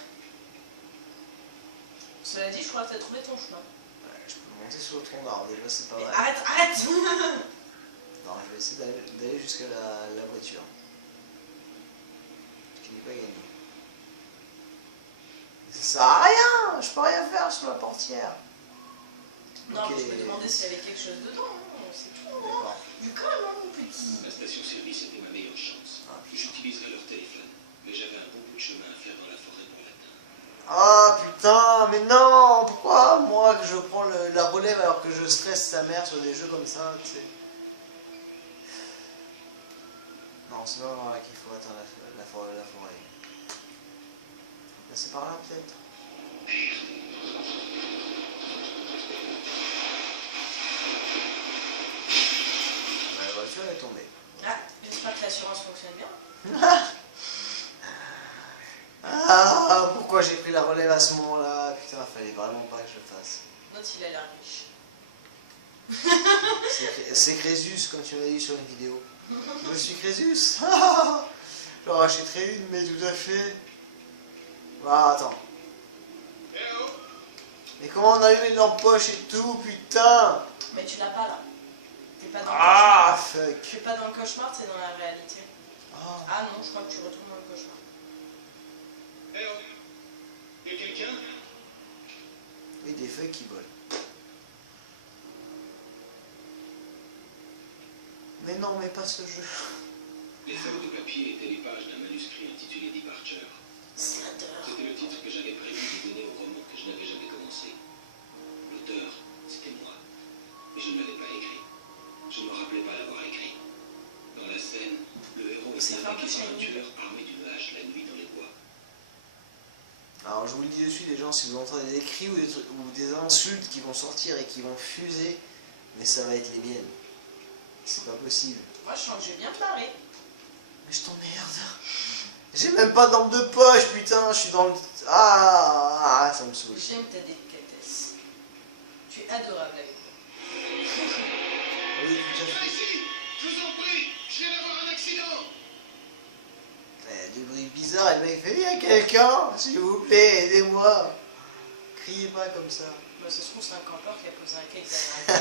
Cela dit, je crois que tu as trouvé ton chemin. Ouais, je peux monter sur le tronc d'arbre, déjà, c'est pas Mais mal. arrête, arrête. Non, je vais essayer d'aller jusqu'à la voiture. Qui n'est pas gagné. Ça sert à rien. Je peux rien faire sur la portière. Non, Ok. mais je me demandais s'il y avait quelque chose dedans. Hein. C'est tout. Hein. D'accord. Du calme, hein, mon petit. La station-service était ma meilleure chance. Ah, J'utiliserais leur téléphone, mais j'avais un bon bout de chemin à faire dans la forêt pour l'atteindre. Ah putain, mais non, pourquoi moi que je prends la relève alors que je stresse sa mère sur des jeux comme ça, tu sais. Non, c'est pas par là qu'il faut atteindre la forêt. C'est par là peut-être. La voiture est tombée. Ah, j'espère que l'assurance fonctionne bien. Ah, pourquoi j'ai pris la relève à ce moment-là? Putain, fallait vraiment pas que je le fasse. L'autre, il a l'air riche. C'est Crésus, comme tu m'as dit sur une vidéo. Je suis Crésus. J'en rachèterai une, mais tout à fait. Ah, attends. Mais comment on allume les lampes poches et tout, putain? Mais tu l'as pas là. T'es pas dans le Ah, cauchemar. fuck. Tu es pas dans le cauchemar, c'est dans la réalité. Ah. Ah non, je crois que tu retournes dans le cauchemar. Eh oh, y'a quelqu'un? Et des feuilles qui volent. Mais non, mais pas ce jeu. Les feuilles de papier étaient les pages d'un manuscrit intitulé Departure. Slater. C'était le titre que j'avais prévu de donner au roman que je n'avais jamais commencé. L'auteur, c'était moi. Mais je ne l'avais pas écrit. Je ne me rappelais pas l'avoir écrit. Dans la scène, le héros Ça était fait un peu attaqué par un shiny. tueur armé d'une hache la nuit dans les bois. Alors je vous le dis de suite les gens, si vous entendez des cris ou des insultes qui vont sortir et qui vont fuser, mais ça va être les miennes. C'est pas possible. Moi, je sens que je vais bien te barrer. Mais je t'emmerde. J'ai même pas de lampe de poche, putain, je suis dans le... Ah, ça me saoule. J'aime ta délicatesse. Tu es adorable avec moi. Oui, tout à fait. Ici, je vous en prie, je viens d'avoir un accident. Du bruit bizarre et le mec fait, il y a quelqu'un, s'il vous plaît, aidez-moi. Criez pas comme ça. Bah, ça se trouve, c'est un campeur qui a posé un cake derrière.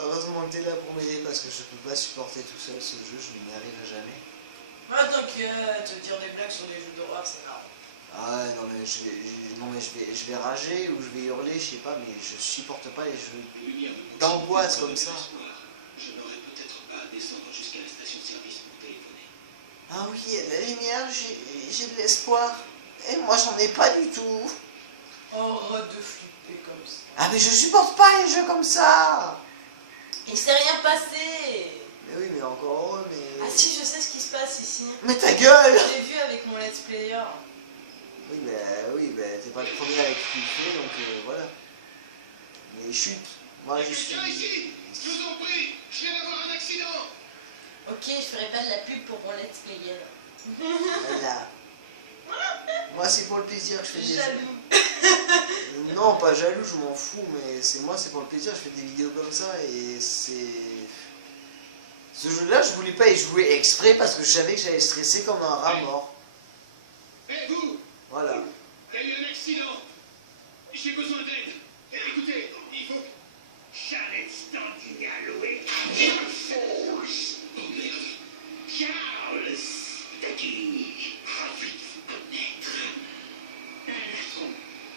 Heureusement que t'es là pour m'aider parce que je peux pas supporter tout seul ce jeu, je n'y arriverai jamais. Ah, t'inquiète, dire des blagues sur des jeux d'horreur, c'est marrant. Ah non mais je vais rager ou je vais hurler, je sais pas, mais je supporte pas les jeux d'angoisse comme ça. Je n'aurais peut-être pas à descendre jusqu'à la station-service pour téléphoner. Ah oui, la lumière, j'ai de l'espoir. Et moi j'en ai pas du tout. Oh, arrête de flipper comme ça. Ah mais je supporte pas les jeux comme ça. Il s'est rien passé. Mais oui, mais encore heureux, mais... Ah si, je sais ce qui se passe ici. Mais ta gueule. J'ai vu avec mon let's player. Oui, t'es pas le premier avec qui tu le fais, donc voilà. Mais chut, moi je suis... Quelqu'un ici, je vous en prie, je viens d'avoir un accident. Ok, je ferai pas de la pub pour mon let's player. Voilà. Moi c'est pour le plaisir que je fais des Jaloux. jeux. Non, pas jaloux, je m'en fous, mais c'est pour le plaisir, je fais des vidéos comme ça et c'est... Ce jeu-là, je voulais pas y jouer exprès parce que je savais que j'allais stresser comme un rat mort. Hé, vous, Voilà. t'as eu un accident. J'ai besoin d'aide. Écoutez, il faut... Charlotte standing à louer. Oh merde. Charles, t'as qui ravi de vous connaître.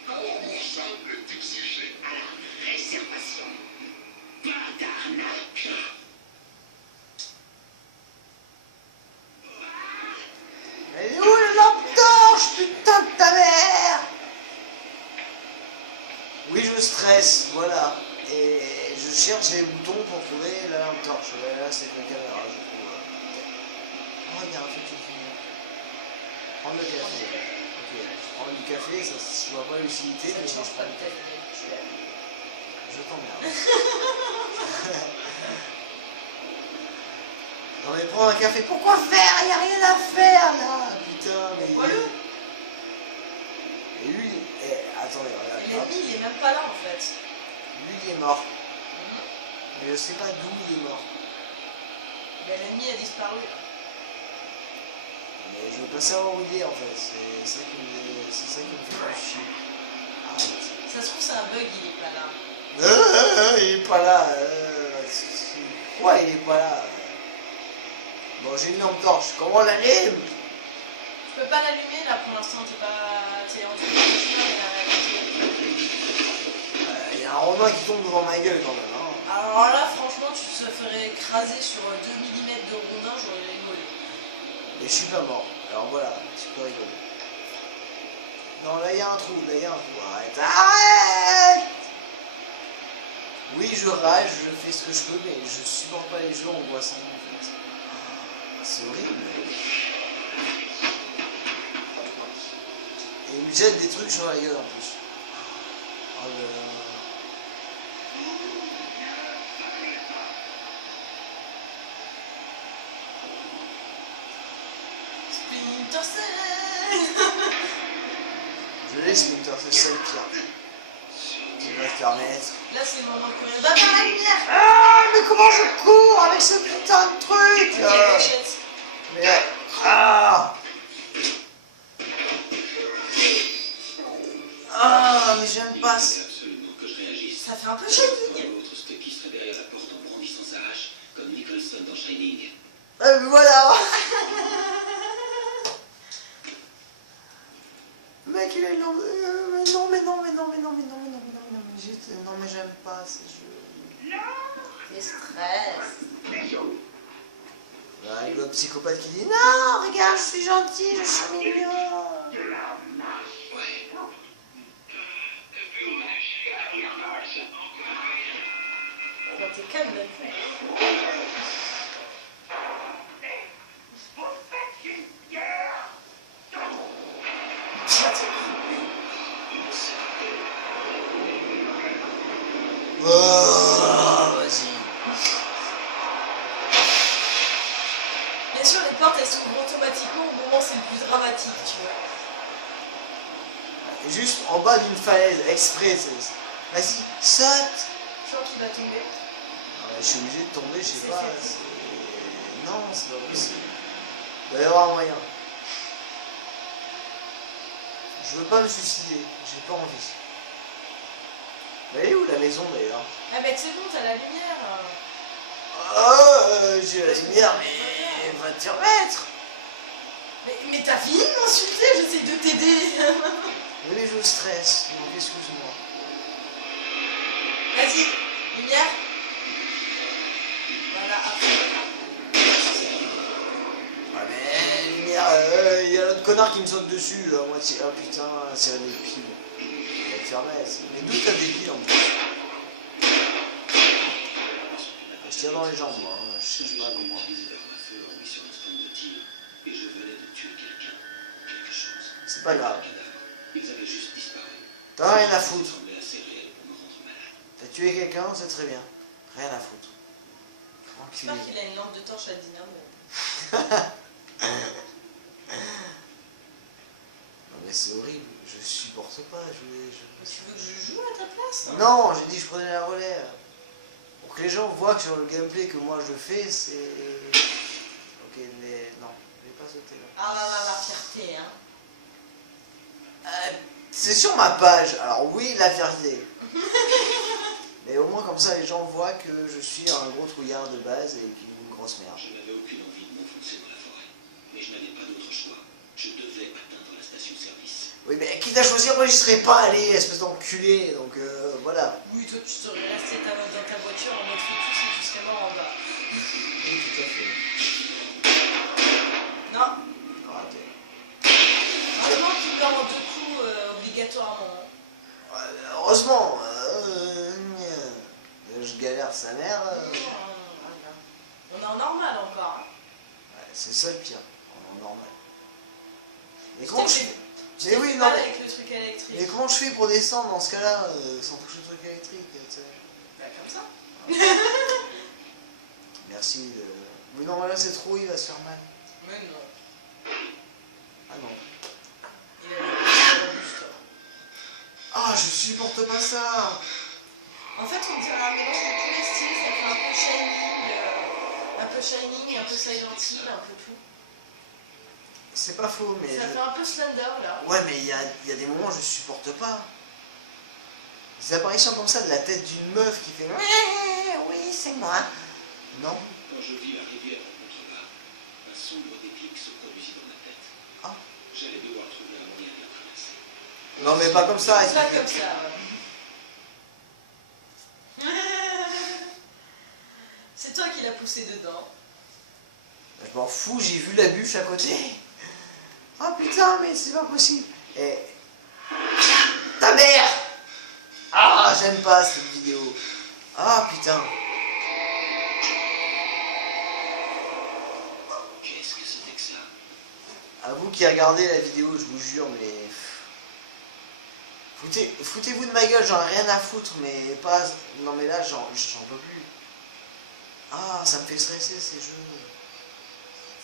Comment ça est exigé à la réservation. Pas d'arnaque. Elle est où la lampe torche, putain de ta mère? Oui, je stresse, voilà. Et je cherche les boutons pour trouver la lampe torche. Là, c'est avec la caméra, je trouve. Oh, il y a un truc qui finit. Prendre le café. Ok, prendre du café, ça, je vois pas l'utilité, Ça mais ne je change pas prends de du ta café. vie habituelle. Je t'emmerde. Non mais prends un café, pourquoi faire? Y a rien à faire là. Putain, mais... Voilà. Et lui, attendez, regarde. Hop. L'ennemi, il est même pas là en fait. Lui, il est mort. Mais je sais pas d'où il est mort. Mais l'ennemi a disparu. Mais je veux pas savoir où il est en fait. C'est ça qui me fait plus chier. Arrête. Ça se trouve, c'est un bug, il est pas là. Il est pas là. Pourquoi il est pas là? Bon, j'ai une lampe torche. Comment on l'allume? Je peux pas l'allumer là pour l'instant, t'es entre les deux chemins et Il y a un Romain qui tombe devant ma gueule quand même. Hein. alors là, franchement, tu te ferais écraser sur 2 mm de rondin, j'aurais rigolé. Et je suis pas mort. Alors voilà, tu peux rigoler. Non, là il y a un trou, Arrête, arrête! Oui, je rage, je fais ce que je peux, mais je supporte pas les jeux angoissants en fait. C'est horrible. Et il me jette des trucs sur la gueule en plus. Oh là là. Splinter Cell. Je l'ai Splinter, c'est ça le pire. Tu vas te permettre. Là, c'est le moment de courir. Va par la lumière. Ah, mais comment je cours avec ce putain de truc Il y a gâchette. Mais... Ah Ah, mais j'aime pas ça. Absolument que je réagisse. Ça fait un peu Shining. L'autre, c'était qui serait derrière la porte en brandissant sa hache, comme Nicholson dans Shining. Ah, mais voilà. Mec, il est long. Non, mais j'aime pas ces jeux. T'es stress. Là, il y a le psychopathe qui dit non, regarde, je suis gentil, je suis mignon. Bon, t'es calme, mec. Oh, vas-y. en bas d'une falaise, exprès. Vas-y, saute. Je crois qu'il va tomber. Je suis obligé de tomber, je sais C'est pas. fait. Non, c'est pas possible. Il doit y avoir un moyen. Je veux pas me suicider, j'ai pas envie. Mais elle est où la maison d'ailleurs? Ah mais c'est bon, t'as la lumière. Oh, j'ai la lumière, mais va te remettre. Mais t'as fini de m'insulter, j'essaie de t'aider. Oui, mais je stresse, donc excuse-moi. Vas-y, lumière. Voilà, après. Ah mais lumière, il y a l'autre connard qui me saute dessus, là, moi, ah putain, c'est des piles. Il va te faire mettre. Mais d'où t'as des piles en plus? Je tire dans les jambes, moi, hein, je cherche pas à comprendre. C'est pas grave. T'as rien à foutre. T'as tué quelqu'un, c'est très bien. Rien à foutre. Enculé. J'espère qu'il a une lampe de torche à dynamo. Non mais c'est horrible, je supporte pas, Tu veux que je joue à ta place? Non, j'ai dit que je prenais la relève. Pour que les gens voient que sur le gameplay que moi je fais, c'est... Ok, mais non, je vais pas sauter là. Ah la fierté, hein. C'est sur ma page, alors oui, la fierté. Mais au moins comme ça, les gens voient que je suis un gros trouillard de base et une grosse merde. Je n'avais aucune envie de m'enfoncer dans la forêt, mais je n'avais pas d'autre choix. Je devais atteindre la station-service. Oui, mais quitte à choisir, moi j'y serais pas allé, espèce d'enculé, donc voilà. Oui, toi tu serais resté dans ta voiture en mode fœtus et tu serais mort en bas. Oui, tout à fait. Non, Raté. heureusement qu'il meurt en 2 coups obligatoirement. Heureusement, je galère sa mère. On est en normal encore. Hein. Ouais, c'est ça le pire, en normal. Mais Tu comment t'es je fait- fais? tu Mais t'es oui, fait non, mal mais- avec le truc électrique. Mais comment je fais pour descendre dans ce cas-là, sans toucher le truc électrique, tu sais? Bah, comme ça. Merci de... Mais non, là c'est trop, il va se faire mal. Mais non. Ah non. Il a le robuste. Ah, je supporte pas ça. En fait, on dirait un mélange de tous les styles. Ça fait un peu Shining, un peu Silent Hill, un peu tout. C'est pas faux, mais... Ça fait un peu Slender là. Ouais, mais il y a des moments où je supporte pas. Des apparitions comme ça de la tête d'une meuf qui fait... Oui, c'est moi. Non. Quand je vis la rivière en contrebas, un sombre déclic se produisit dans ma tête. Ah. J'allais devoir trouver un moyen de la traverser. Non, mais pas comme ça. Pas explique-le. comme ça. Ouais. C'est toi qui l'as poussé dedans. Je m'en fous, j'ai vu la bûche à côté. Ah putain, mais c'est pas possible. Et... Ta mère. Ah, j'aime pas cette vidéo. Ah putain. Qu'est-ce que c'était que ça? À vous qui regardez la vidéo, je vous jure, mais... Foutez-vous de ma gueule, j'en ai rien à foutre, mais pas... Non mais là, j'en peux plus. Ah, ça me fait stresser ces jeux.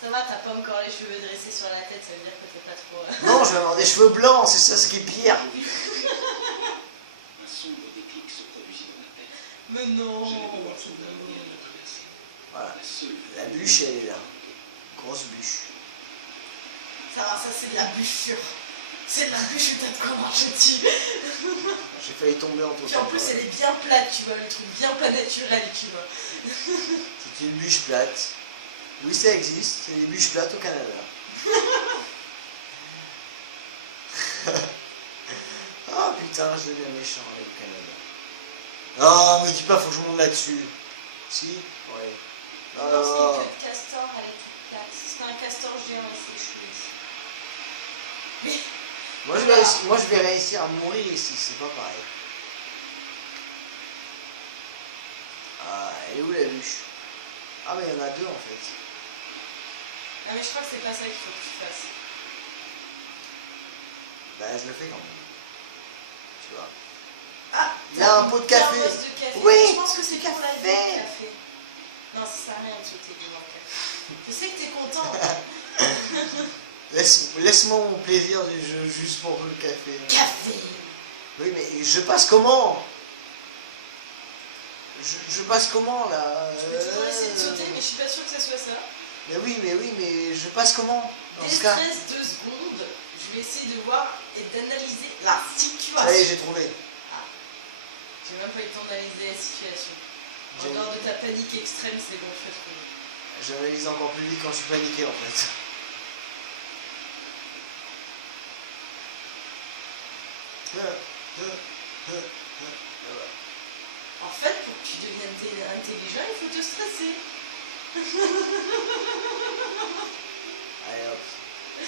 Ça va, t'as pas encore les cheveux dressés sur la tête, ça veut dire que t'es pas trop... Non, je vais avoir des cheveux blancs, c'est ça ce qui est pire. Un sombre déclic se produisit dans ma tête. Mais non. J'allais devoir trouver un moyen de la traverser. Voilà. La seule... La bûche, elle est là. Grosse bûche. Ça c'est de la bûche. C'est de la bûche, t'as de quoi manger dessus. J'ai failli tomber entre Puis en plus, elle est bien plate, tu vois, le truc bien pas naturel, tu vois. C'est une bûche plate. Oui, ça existe, c'est des bûches plates au Canada. Ah putain, je deviens méchant avec le Canada. Ah, me dis pas, faut que je monte là-dessus. Si? Ouais. Non, Ah. c'était que le castor, elle est toute plate. C'était un castor géant, il s'est échoué. Mais... Moi, je vais réussir à mourir ici, c'est pas pareil. Ah, elle est où la bûche? Ah, mais il y en a deux en fait. Ah mais je crois que c'est pas ça qu'il faut que tu fasses. Bah, je le fais quand même. Tu vois. Ah, Il y a un pot de café. thermos de café. Oui, Je pense que c'est pour la vie café. de café. Non, ça sert à rien de sauter du café. Je sais que t'es content. Laisse-moi mon plaisir du jeu juste pour le café. Café. Oui, mais je passe comment? Je passe comment là? Je vais toujours essayer de sauter, mais je suis pas sûre que ça soit ça. Mais oui, mais je passe comment dans ce cas? Déstresse 2 secondes. Je vais essayer de voir et d'analyser la situation. Ça y est, j'ai trouvé. J'ai même pas eu le temps d'analyser la situation. En J'ai- dehors de ta panique extrême, c'est bon, je fais trouver. J'analyse encore plus vite quand je suis paniqué en fait. En fait, pour que tu deviennes intelligent, il faut te stresser. Allez hop.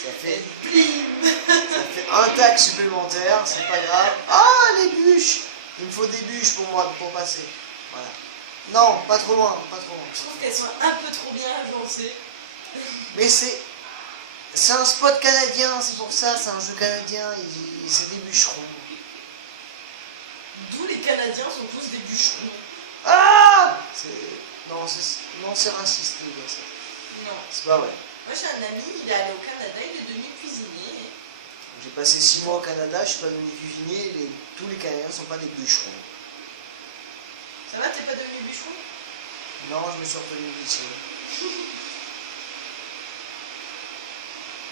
Ça fait, Blim. ça fait un tac supplémentaire, c'est pas grave. Ah, les bûches! Il me faut des bûches pour moi pour passer. Voilà. Non, pas trop loin, pas trop loin. Je trouve qu'elles sont un peu trop bien agencées. Mais c'est un spot canadien, c'est pour ça, c'est un jeu canadien, c'est des bûcherons. D'où les Canadiens sont tous des bûcherons. Ah! Non, c'est raciste de dire ça. Non. C'est pas vrai. Moi j'ai un ami, il est allé au Canada, il est devenu cuisinier. J'ai passé 6 mois au Canada, je suis pas devenu cuisinier, tous les Canadiens sont pas des bûcherons. Ça va, t'es pas devenu bûcheron? Non, je me suis retenu ici.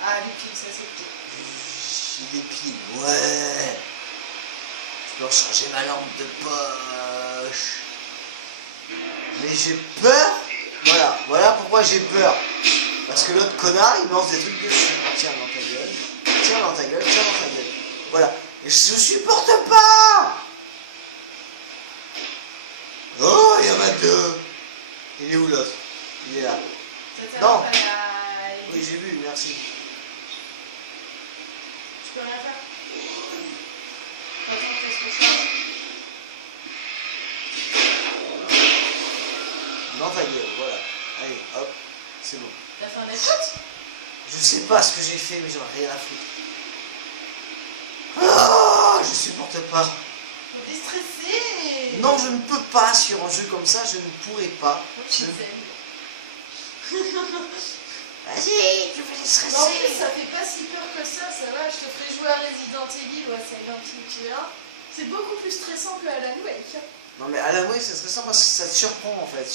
Ah, les piles, ça c'est cool. J'ai des piles, ouais. Je peux changer ma lampe de poche. Mais j'ai peur. Voilà pourquoi j'ai peur. Parce que l'autre connard, il me lance des trucs dessus. Tiens dans ta gueule, tiens dans ta gueule, tiens dans ta gueule. Voilà. Et je supporte pas. Oh, il y en a deux. Il est où l'autre? Il est là. Ça Non. pas la... Oui, j'ai vu, merci. Tu peux rien faire? Attends, qu'est-ce que je fais? Dans ta gueule, voilà. Allez, hop, c'est bon. T'as fait un écoute? Je sais pas ce que j'ai fait, mais j'en ai rien à foutre. Ah, je supporte pas. T'es stressé. Non, je ne peux pas sur un jeu comme ça, je ne pourrais pas. Je Je- t'aime. Vas-y, je vais les En plus, stresser. ça fait pas si peur que ça va, je te ferai jouer à Resident Evil ou à Silent Hill, tu verras. C'est beaucoup plus stressant que Alan Wake. Non, mais à la Wake, c'est stressant parce que ça te surprend en fait.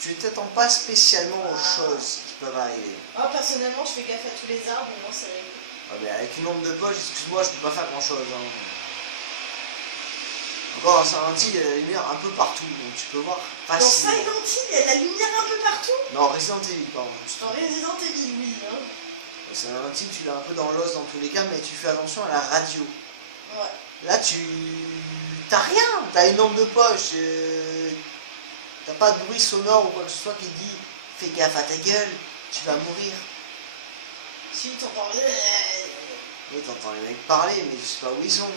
Tu t'attends pas spécialement aux choses qui peuvent arriver. Moi, personnellement, je fais gaffe à tous les arbres, non, c'est réglé. Ouais, mais avec une lampe de poche, excuse-moi, je peux pas faire grand chose. Encore un Silent Hill, il y a la lumière un peu partout, donc tu peux voir Dans facilement. Silent Hill, il y a de la lumière un peu partout. Non, Resident Evil, pardon. Dans Resident Evil, oui. Hein. Silent Hill, tu l'as un peu dans l'os dans tous les cas, mais tu fais attention à la radio. Ouais. Là, t'as rien, t'as une lampe de poche, t'as pas de bruit sonore ou quoi que ce soit qui dit fais gaffe à ta gueule, tu vas mourir. Si, t'entends. Oui, t'entends les mecs parler, mais je sais pas où ils sont.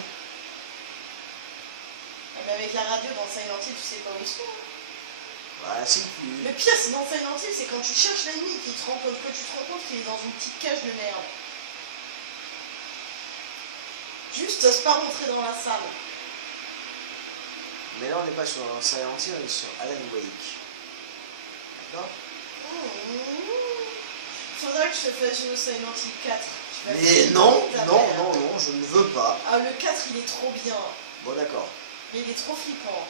Mais avec la radio dans Silent Hill, tu sais pas où ils sont. Voilà, c'est plus. Le pire, c'est dans Silent Hill, c'est quand tu cherches l'ennemi et que tu te rends compte qu'il est dans une petite cage de merde. Juste, t'oses pas rentrer dans la salle. Mais là, on n'est pas sur Silent Hill, on est sur Alan Wake. D'accord? Faudrait que je te fasse jouer au Silent Hill 4. Tu vas Mais flipper non, ta non, mère. non, non, je ne veux pas. Ah, le 4, il est trop bien. Bon, d'accord. Mais il est trop flippant.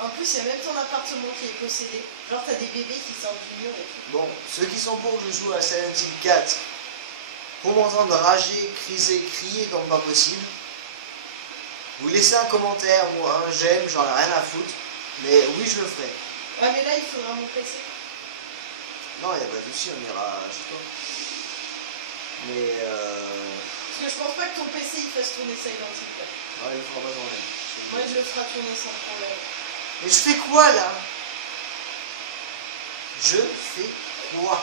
En plus, il y a même ton appartement qui est possédé. Genre, t'as des bébés qui sortent du mur et tout. Bon, ceux qui sont pour que je joue à Silent Hill 4, pour m'entendre rager, criser, crier comme pas possible, vous laissez un commentaire ou un j'aime, j'en ai rien à foutre, mais oui, je le ferai. Ouais, mais là, il faudra mon PC. Non, il n'y a pas de souci, on ira chez toi. Mais Parce que je pense pas que ton PC il fasse tourner Silent Hill 4. ouais, il faudra pas s'en aller. Moi, je le ferai tourner sans problème. Mais je fais quoi là? Je fais quoi?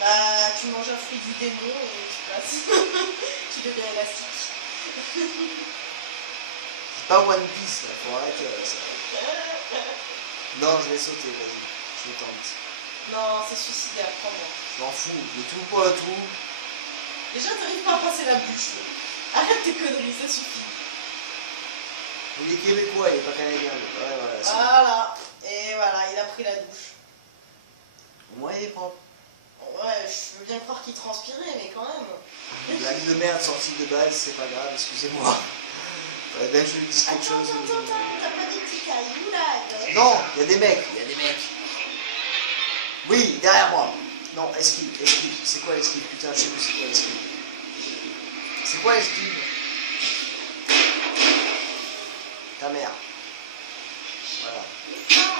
Bah, tu manges un fruit du démon et tu passes. Tu deviens élastique. C'est pas One Piece là, faut arrêter avec ça. Non, je vais sauter, vas-y, je tente. Non, c'est suicidaire, crois-moi. Je m'en fous, de tout pour le tout. Déjà, t'arrives pas à passer la bûche. Arrête tes conneries, ça suffit. Il est québécois, il est pas canadien. Donc, ouais, voilà, c'est bon. Voilà. Et voilà, il a pris la douche. Au moins il est propre. Ouais, je veux bien croire qu'il transpirait, mais quand même. Une blague de merde sortie de base, c'est pas grave, excusez-moi. Dès que je lui dis quelque chose. T'as pas des petits cailloux là? Non, il y a des mecs, il y a des mecs. Oui, derrière moi. Non, esquive, esquive. C'est quoi l'esquive? Putain, je sais plus c'est quoi l'esquive. C'est quoi l'esquive? Ta mère. Voilà.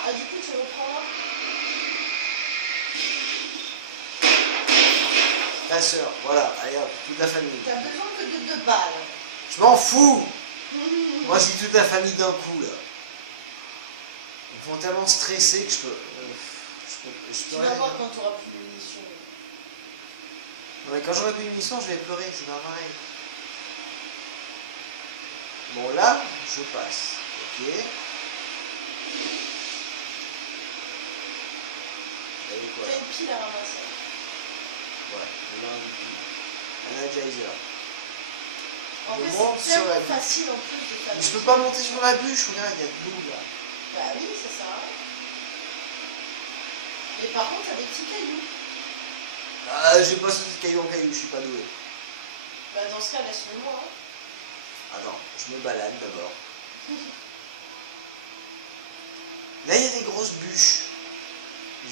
Ah, du coup, tu reprends là? Ta soeur, voilà, allez hop, toute la famille. T'as besoin que de 2 balles. Je m'en fous. Moi, c'est toute la famille d'un coup, là. Ils me font tellement stresser que je peux Tu vas rien voir dire. quand tu auras plus de munitions. Non, mais quand j'aurai plus de munitions, je vais pleurer, c'est pas pareil. Bon, là, je passe. Ok. Elle est quoi? T'as une pile à ramasser. Ouais, là, une pile. Un Energizer. En Je fait, monte c'est sur la tellement bûche. facile en plus de faire Mais des je peux trucs. pas monter sur la bûche, regarde, il y a de l'eau là. Bah oui, ça sert à rien. Mais par contre, t'as des petits cailloux. Ah, j'ai pas sauté de caillou en caillou, je suis pas doué. Bah dans ce cas, laisse-le-moi. Hein. Attends, je me balade d'abord. Là, il y a des grosses bûches.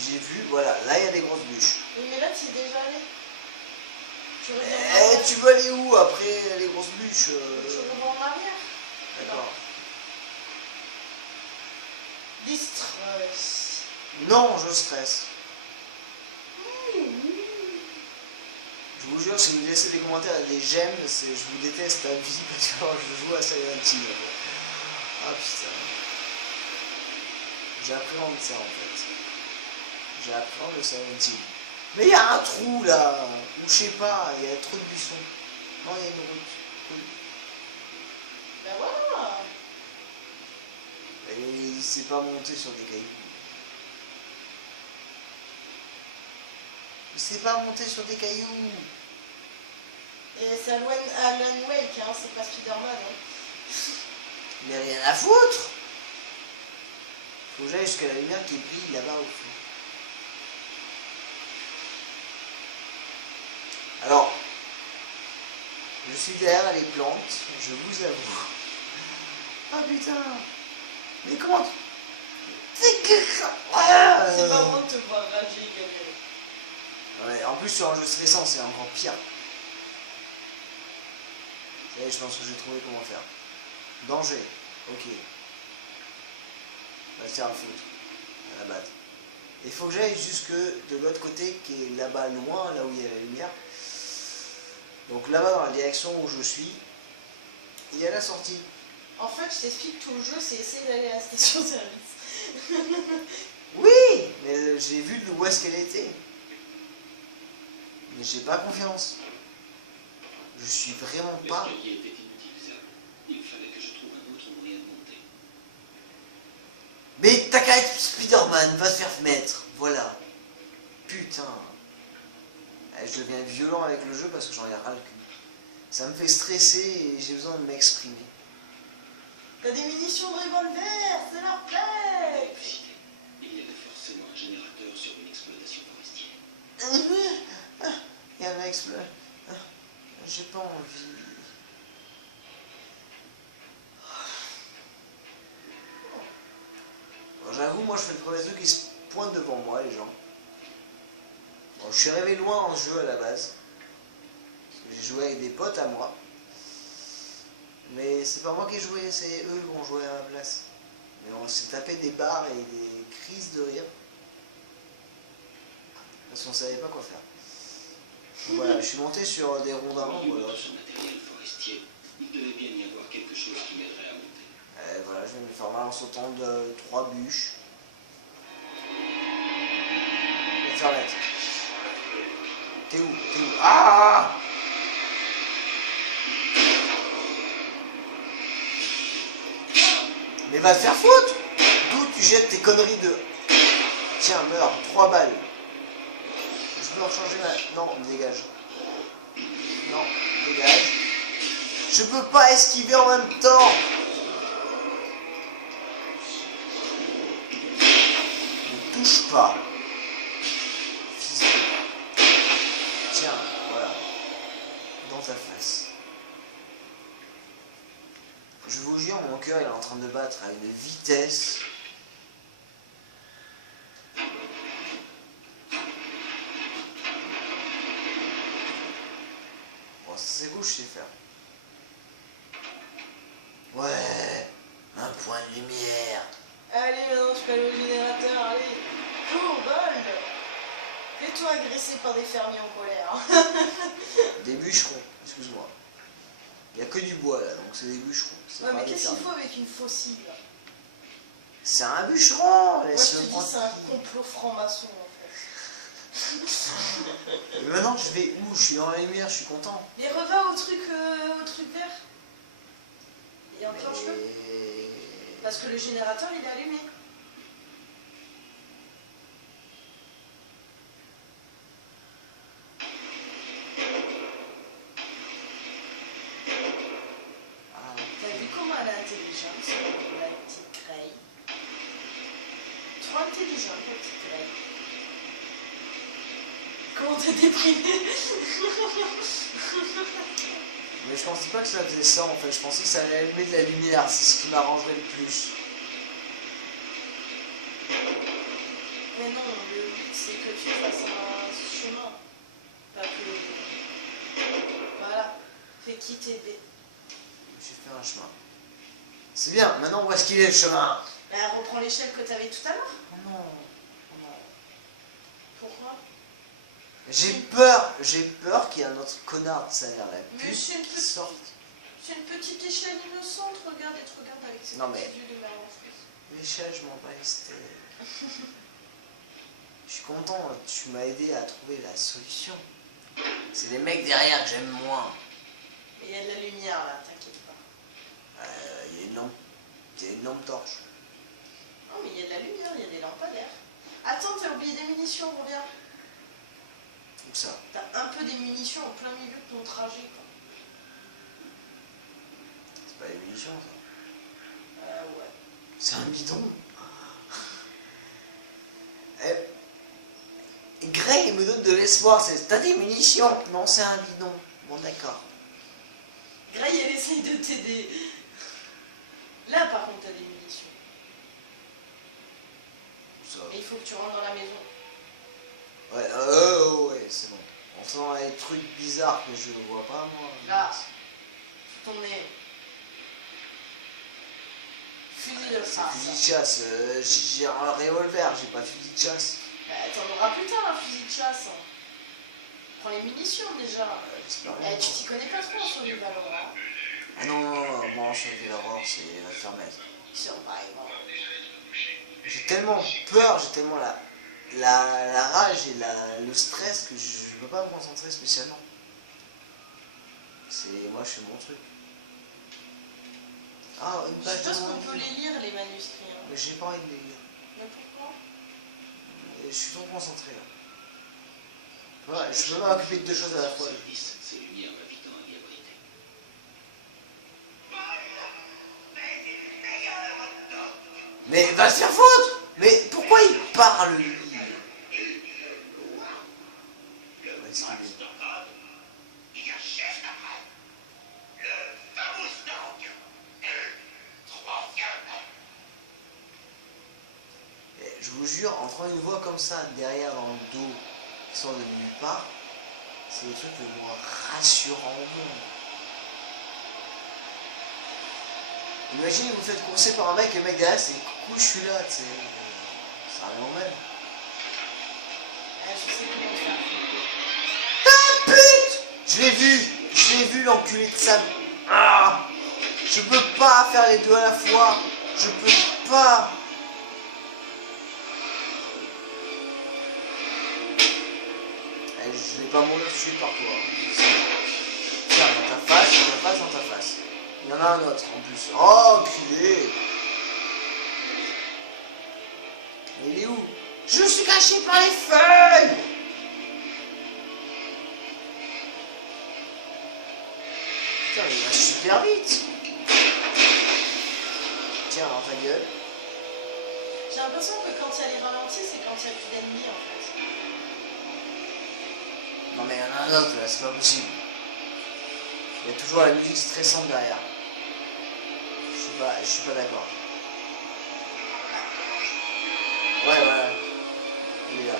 J'ai vu, voilà, là, il y a des grosses bûches. Oui, mais là, tu y es déjà allé. Tu reviens en Eh, arrière. tu veux aller où après les grosses bûches Tu reviens en arrière. D'accord. Distress. Non, je stresse. Je vous jure, si vous laissez des commentaires et des j'aime, je vous déteste à vie parce que je joue à Silent Hill. Ah putain. J'appréhende ça en fait. J'appréhende le Silent Hill. Mais il y a un trou là, ou je sais pas, il y a trop de buissons. Non, il y a une route. Cool. Ben voilà. Et il s'est pas monté sur des cailloux. Il s'est pas monté sur des cailloux. Et c'est Alan Wake, hein, c'est pas Spider-Man. Hein. Mais rien à foutre. Faut que j'aille jusqu'à la lumière qui brille là-bas au fond. Alors, je suis derrière les plantes, je vous avoue. Ah putain. Mais comment C'est pas bon de te voir rager et galérer. Ouais, en plus sur un jeu stressant, c'est encore pire. Et je pense que j'ai trouvé comment faire. Danger, ok. Va se faire un foutre. À la batte. Il faut que j'aille jusque de l'autre côté qui est là-bas loin, là où il y a la lumière. Donc là-bas dans la direction où je suis, il y a la sortie. En fait, je t'explique tout le jeu, c'est essayer d'aller à la station-service. Oui, mais j'ai vu où est-ce qu'elle était. Mais j'ai pas confiance. Je suis vraiment pas. L'escalier était inutilisable. Il fallait que je trouve un autre moyen de monter. Mais t'as qu'à être Spider-Man, va se faire mettre. Voilà. Putain. Je deviens violent avec le jeu parce que j'en ai ras le cul. Ça me fait stresser et j'ai besoin de m'exprimer. T'as des munitions de revolver, c'est leur fête. L'électricité. Il y avait forcément un générateur sur une exploitation forestière. Il y a un exploit. J'ai pas envie. Bon, j'avoue, moi je fais le premier truc qui se pointe devant moi, les gens. Bon, je suis arrivé loin en jeu à la base. Parce que j'ai joué avec des potes à moi. Mais c'est pas moi qui ai joué, c'est eux qui ont joué à ma place. Mais on s'est tapé des barres et des crises de rire. Parce qu'on savait pas quoi faire. Donc voilà, je suis monté sur des rondins. Au niveau Voilà. de ce matériel forestier, il devait bien y avoir quelque chose qui m'aiderait à monter. Voilà, je vais me faire mal en sautant de 3 bûches. Je vais me faire mettre. T'es où? T'es où? Ah! Mais va te faire foutre! D'où tu jettes tes conneries de... Tiens, meurs, 3 balles. Je peux recharger ma... Non, dégage. Non, dégage. Je peux pas esquiver en même temps! Ne touche pas. Fils de... Tiens, voilà. Dans ta face. Je vous cœur, il est en train de battre à une vitesse. Bon, ça c'est beau, je sais faire. Ouais, un point de lumière. Allez, maintenant je peux aller au générateur, allez. Oh, bol. Fais-toi agresser par des fermiers en colère. Des bûcherons, excuse-moi. Il n'y a que du bois là, donc c'est des bûcherons. C'est Ouais, pas mais des qu'est-ce qu'il fermiers. faut avec une faucille là? C'est un bûcheron, Moi je laisse-le te dis, c'est un tranquille. complot franc-maçon en fait. Mais maintenant je vais où? Je suis dans la lumière, je suis content. Mais reva au truc vert. Et enclenche-le. Mais... Parce que le générateur il est allumé. Ah, T'as vu comment elle est intelligente, la petite Grey? Trop intelligente, la petite Grey. Comment t'es déprimée? mais je pensais pas que ça faisait ça en fait, je pensais que ça allait allumer de la lumière, c'est ce qui m'arrangerait le plus. Mais non, le but c'est que tu fasses un chemin. Pas que... Voilà. Fais qui t'aider. J'ai fait un chemin. C'est bien, maintenant où est-ce qu'il est le chemin? Ben, reprends l'échelle que t'avais tout à l'heure. Oh non, oh non. Pourquoi? J'ai peur qu'il y ait un autre connard de salaire la Mais pute c'est une qui petite- sorte. C'est une petite échelle innocente, regarde, et te regarde avec ses Non, petits mais- yeux de mère en fait. L'échelle, je m'en bats les steaks. Je suis content, tu m'as aidé à trouver la solution. C'est les mecs derrière que j'aime moins. Mais il y a de la lumière là, t'inquiète pas. Il y a une lampe torche. Non, mais il y a de la lumière, il y a des lampadaires. Attends, t'as oublié des munitions, reviens. Comme ça. T'as un peu des munitions en plein milieu de ton trajet, quoi. C'est pas les munitions, ça. Ouais. C'est un bidon. Grey il me donne de l'espoir. T'as des munitions? Non, c'est un bidon. Bon, d'accord. Grey, elle essaye de t'aider. Là, par contre, t'as des munitions. Ça. Et il faut que tu rentres dans la maison. Ouais, ouais, c'est bon. On sent des trucs bizarres que je vois pas, moi. Là, sous ton nez. Fusil de chasse. Fusil de chasse, j'ai un revolver, j'ai pas de fusil de chasse. Bah, t'en auras plus tard un fusil de chasse. Prends les munitions déjà. J'espère Eh, bien. tu t'y connais pas trop en survival horror. Ah non, non, moi en survie l'horreur, c'est fermé. Survival. J'ai tellement peur, j'ai tellement la rage et le stress que je peux pas me concentrer spécialement. Moi je fais mon truc. Ah, une Je page sais pas de ce mon qu'on peut livre. les lire, les manuscrits. Hein. Mais j'ai pas envie de les lire. Mais pourquoi? Et je suis trop concentré là. Ouais, je peux pas m'occuper de deux choses à la fois. Service, ces lumières m'invitant à m'y abriter. Mais va se faire foutre! Mais pourquoi il parle lui? Ouais, c'est lui. Et je vous jure, entendre une voix comme ça derrière dans le dos qui sort de nulle part, c'est le truc le moins rassurant au monde. Imaginez, vous faites courser par un mec, le mec derrière c'est coucou, je suis là, tu sais. Ça revient au même. Je sais comment faire. Ah pute! Je l'ai vu l'enculé de sa... Ah! Je peux pas faire les deux à la fois. Je peux pas. Je vais pas mourir tué par toi. Tiens, dans ta face, dans ta face, dans ta face. Il y en a un autre en plus. Oh, enculé! Mais il est où? Je suis caché par les feuilles! Putain, il va super vite! Tiens, dans ta gueule. J'ai l'impression que quand il y a les ralentis, c'est quand il y a plus d'ennemis en fait. Non mais il y en a un autre là, c'est pas possible. Il y a toujours la musique stressante derrière. Je sais suis pas d'accord. Ouais, voilà. Il est là.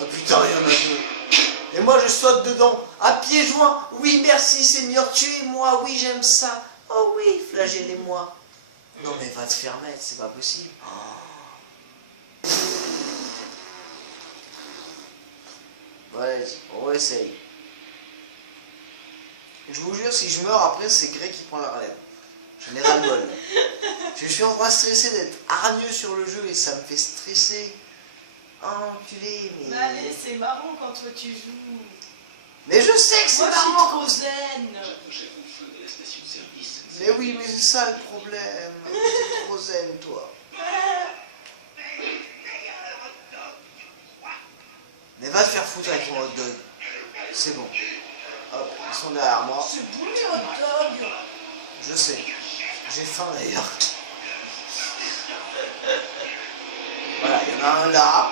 Oh putain, il y en a deux. Et moi, je saute dedans, à pieds joints. Oui, merci, Seigneur, tuez-moi. Oui, j'aime ça. Oh oui, flagellez-moi. Non, mais va te faire mettre, c'est pas possible. Oh. Ouais, on réessaye. Je vous jure, si je meurs après, c'est Grey qui prend la relève. J'en ai ras-le-bol. Je suis en train de stresser d'être hargneux sur le jeu et ça me fait stresser. Enculé, mais... Allez, c'est marrant quand toi tu joues. Mais je sais que c'est Moi, je suis marrant. trop zen. Mais oui, mais c'est ça le problème. T'es trop zen, toi. Mais va te faire foutre avec ton hot dog. C'est bon. Hop, ils sont derrière moi. C'est bon les hot dogs. Je sais. J'ai faim d'ailleurs. Voilà, il y en a un là.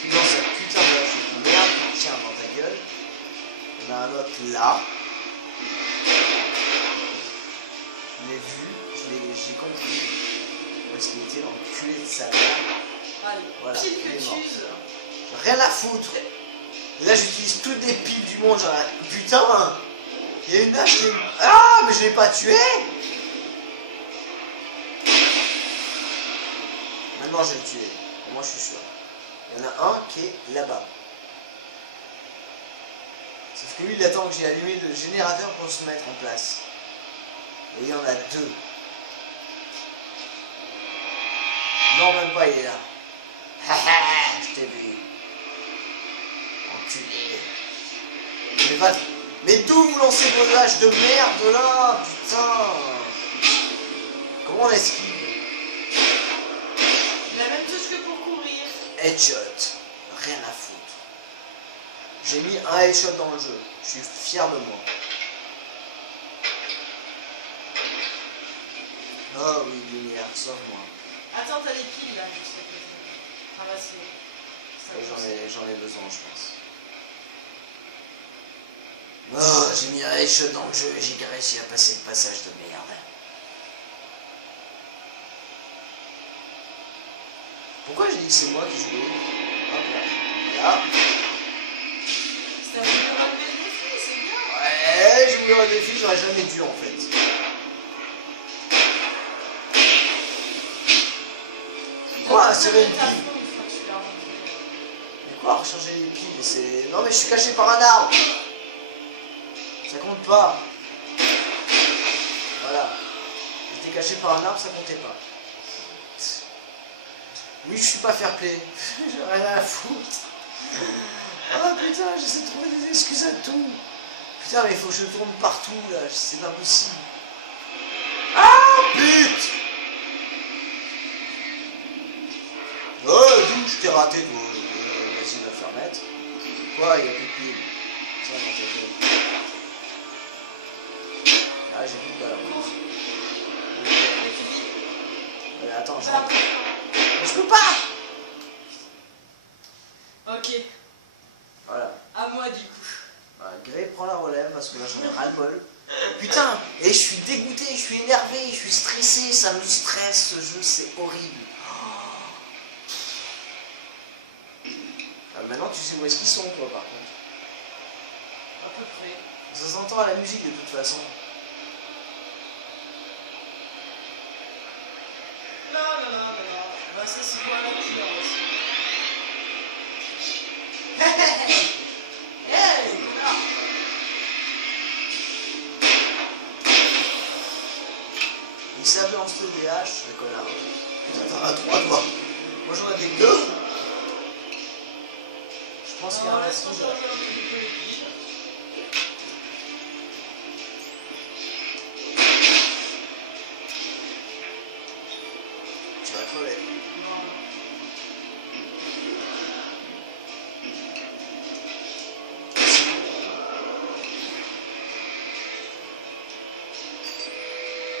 Puis dans cette putain de jeu de merde, tiens dans ta gueule. Il y en a un autre là. Je l'ai vu, j'ai compris. Où est-ce qu'il était dans le culé de sa mère. Allez, Voilà, pile il que est mort. t'uses. Rien à foutre. Et là j'utilise toutes les piles du monde, genre putain. Il y a une hache qui... Ah mais je l'ai pas tué. Maintenant je vais le tuer. Moi je suis sûr. Il y en a un qui est là-bas. Sauf que lui il attend que j'ai allumé le générateur pour se mettre en place. Et il y en a deux. Non même pas, il est là. Haha, je t'ai vu. Enculé. Mais d'où vous lancez vos haches de merde là, putain. Comment on esquive? La même touche que pour courir. Headshot. Rien à foutre. J'ai mis un headshot dans le jeu. Je suis fier de moi. Oh oui, lumière, sauve-moi. Attends, t'as des piles là, je sais que ramasser. J'en ai besoin, je pense. Oh, j'ai mis un headshot dans le jeu et j'ai réussi à passer le passage de merde. Pourquoi j'ai dit que c'est moi qui jouais? Hop là. Là. C'est un voulu relever le défi, c'est bien. Ouais, j'ai voulu un défi, j'aurais jamais dû en fait. Quoi, c'est une pile? Mais quoi, recharger les piles? C'est... Non mais je suis caché par un arbre. Ça compte pas. Voilà. J'étais caché par un arbre, ça comptait pas. Oui, je suis pas fair play. J'ai rien à foutre. Ah putain, j'essaie de trouver des excuses à tout. Putain, mais il faut que je tourne partout là, c'est pas possible. Ah pute. Oh, d'où je t'ai raté, toi. Vas-y, va faire mettre. Quoi, il y a plus de piles. Tiens, dans ta gueule. Ah, j'ai plus de balles. Allez, attends, je rentre. Mais je peux pas. Ok, Voilà. à moi du coup. Voilà, Grey prend la relève parce que là j'en ai ras le bol. Putain, et je suis dégoûté, je suis énervé, je suis stressé, ça me stresse ce jeu, c'est horrible. Ah, maintenant tu sais où est-ce qu'ils sont toi par contre. À peu près. Ça s'entend à la musique de toute façon. Non, non, non, non, non. Bah, ça, c'est pour la couleur aussi. Hey, connard. Ils savent lancer des haches, le connard. Putain, t'en as trois toi. Moi j'en avais que deux. Je pense qu'il y a un Laisse-moi reste. changer un peu les piles. Tu vas crever. Non.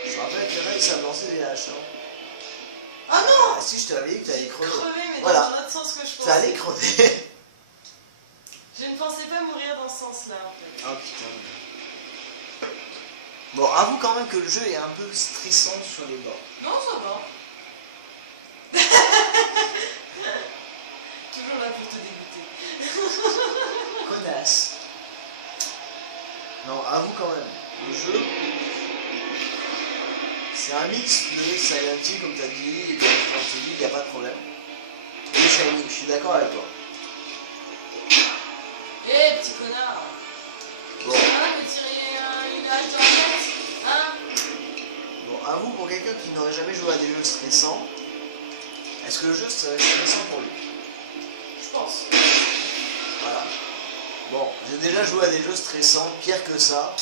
Je me rappelle qu'il y en a qui savent lancer des haches. Hein. Ah non! Ah si, je t'avais dit que t'allais crever. Crever, mais Voilà. dans un autre sens que je pensais. T'allais crever. Je ne pensais pas mourir dans ce sens-là, en fait. Oh putain. Bon, avoue quand même que le jeu est un peu stressant sur les bords. Non, ça va. Toujours là pour te dégoûter. Connasse. Non, avoue quand même, le jeu, c'est un mix de Silent Hill comme t'as dit, et de Resident Evil, il n'y a pas de problème. Et Shining, je suis d'accord avec toi. Eh, petit connard. Bon, Ah, me tirer une hache dans la tête. Hein? bon, avoue pour quelqu'un qui n'aurait jamais joué à des jeux stressants, est-ce que le jeu serait stressant pour lui? Je pense. Voilà. Bon, j'ai déjà joué à des jeux stressants, pire que ça,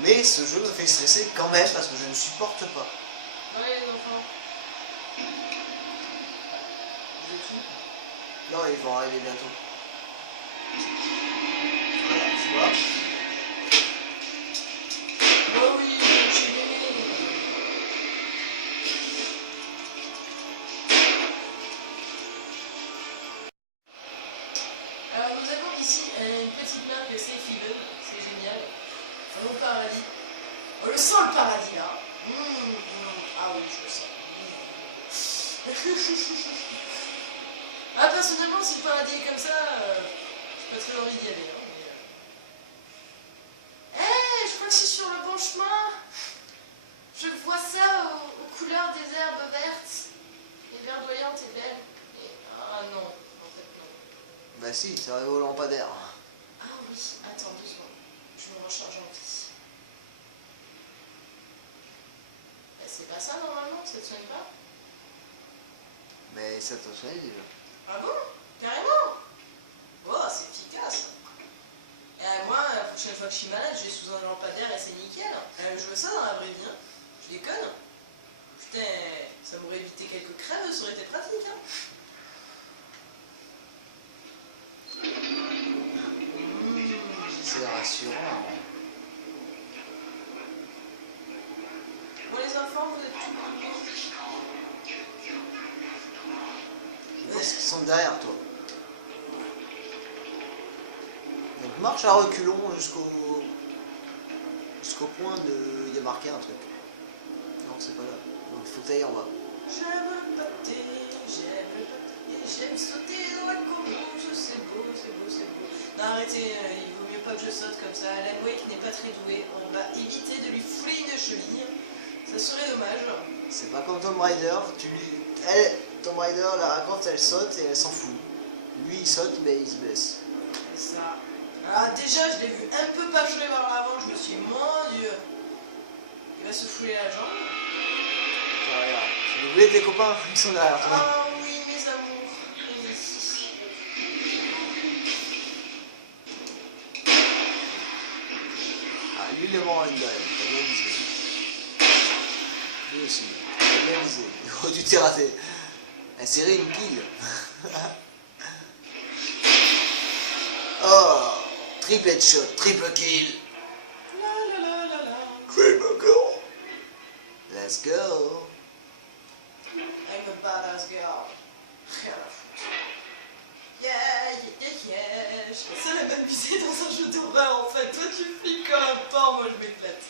mais ce jeu me fait stresser quand même parce que je ne supporte pas. Ouais, les enfants. Vous êtes où? Non, ils vont arriver bientôt. Voilà, tu vois. Oh oui, j'ai aimé. Alors nous avons ici une petite marque Safe Haven, c'est génial. Un bon paradis. On le sent le paradis là. Ah oui, je le sens. Ah personnellement si le paradis est comme ça, j'ai pas très envie d'y aller. Hein, je crois que je suis sur le bon chemin. Je vois ça aux couleurs des herbes vertes et verdoyantes et belles. Ah non, en fait non. Bah si, ça arrive au lampadaire. Ah oui, attends 2 secondes. Je me recharge en vie. C'est pas ça normalement, ça te soigne pas? Mais ça te soigne déjà. Ah bon? Carrément? Oh, c'est efficace. Moi, la prochaine fois que je suis malade, je vais sous un lampadaire et c'est nickel. Je veux ça dans la vraie vie. Hein. Je déconne. Putain, ça m'aurait évité quelques crèves, ça aurait été pratique. Hein. C'est rassurant. Bon les enfants, vous êtes tous contents? Je pense qu'ils sont derrière toi. Donc marche à reculons jusqu'au point de... Il y a marqué un truc. Non, c'est pas là. Donc il faut que tu ailles en bas. J'aime le pâté, j'aime sauter dans la courge, c'est beau, c'est beau, c'est beau. Non arrêtez, il vaut mieux pas que je saute comme ça. Alan Wake n'est pas très doué, on va éviter de lui fouler une cheville. Ça serait dommage. C'est pas comme Tomb Raider. Tomb Raider, la raconte, elle saute et elle s'en fout. Lui, il saute, mais il se blesse. C'est ça. Alors déjà, je l'ai vu un peu pâchourer vers l'avant, je me suis dit, mon Dieu, il va se fouler la jambe. Tiens, regarde. Si vous voulez tes copains, ils sont derrière toi. Ah oui, mes amours. Oui. Ah, lui, il est mort à une balle. T'as bien visé. Lui aussi. T'as bien visé. Oh, tu t'es raté. Elle serré une pile. Oh, triple headshot, triple kill. La la la la la. Triple kill. Let's go. I'm a badass girl. Rien à foutre. Yeah, yeah, yeah. Je fais ça la même musée dans un jeu d'horreur en fait. Toi tu flippes comme un porc, moi je m'éclate.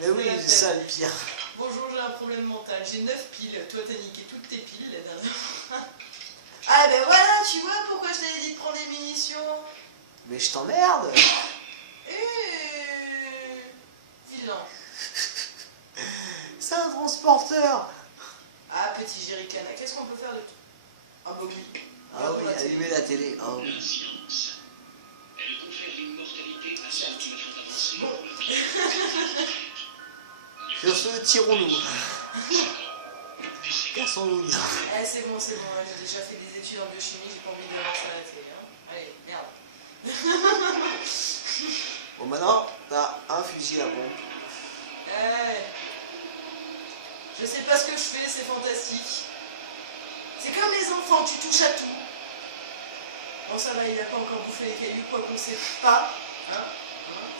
Mais oui, c'est ça le pire. Bonjour, j'ai un problème mental. J'ai 9 piles. Toi t'as niqué toutes tes piles la dernière fois. Ah ben voilà, tu vois pourquoi je t'avais dit de prendre des munitions. Mais je t'emmerde. Vilain. C'est un transporteur. Ah, petit jerrycan, qu'est-ce qu'on peut faire de tout? Un bogey. Ah oui, allumer la télé. Oh. La science. Elle confère l'immortalité à ceux qui l'ont avancé. Bon. Sur ce, tirons-nous. Cassons-nous. C'est bon, j'ai déjà fait des études en biochimie, j'ai pas envie de voir ça à la télé. Hein. Allez, merde. Bon, maintenant, t'as un fusil à pompe. Je sais pas ce que je fais, c'est fantastique. C'est comme les enfants, tu touches à tout. Bon, ça va, il a pas encore bouffé les cailloux, quoi qu'on sait pas. Hein.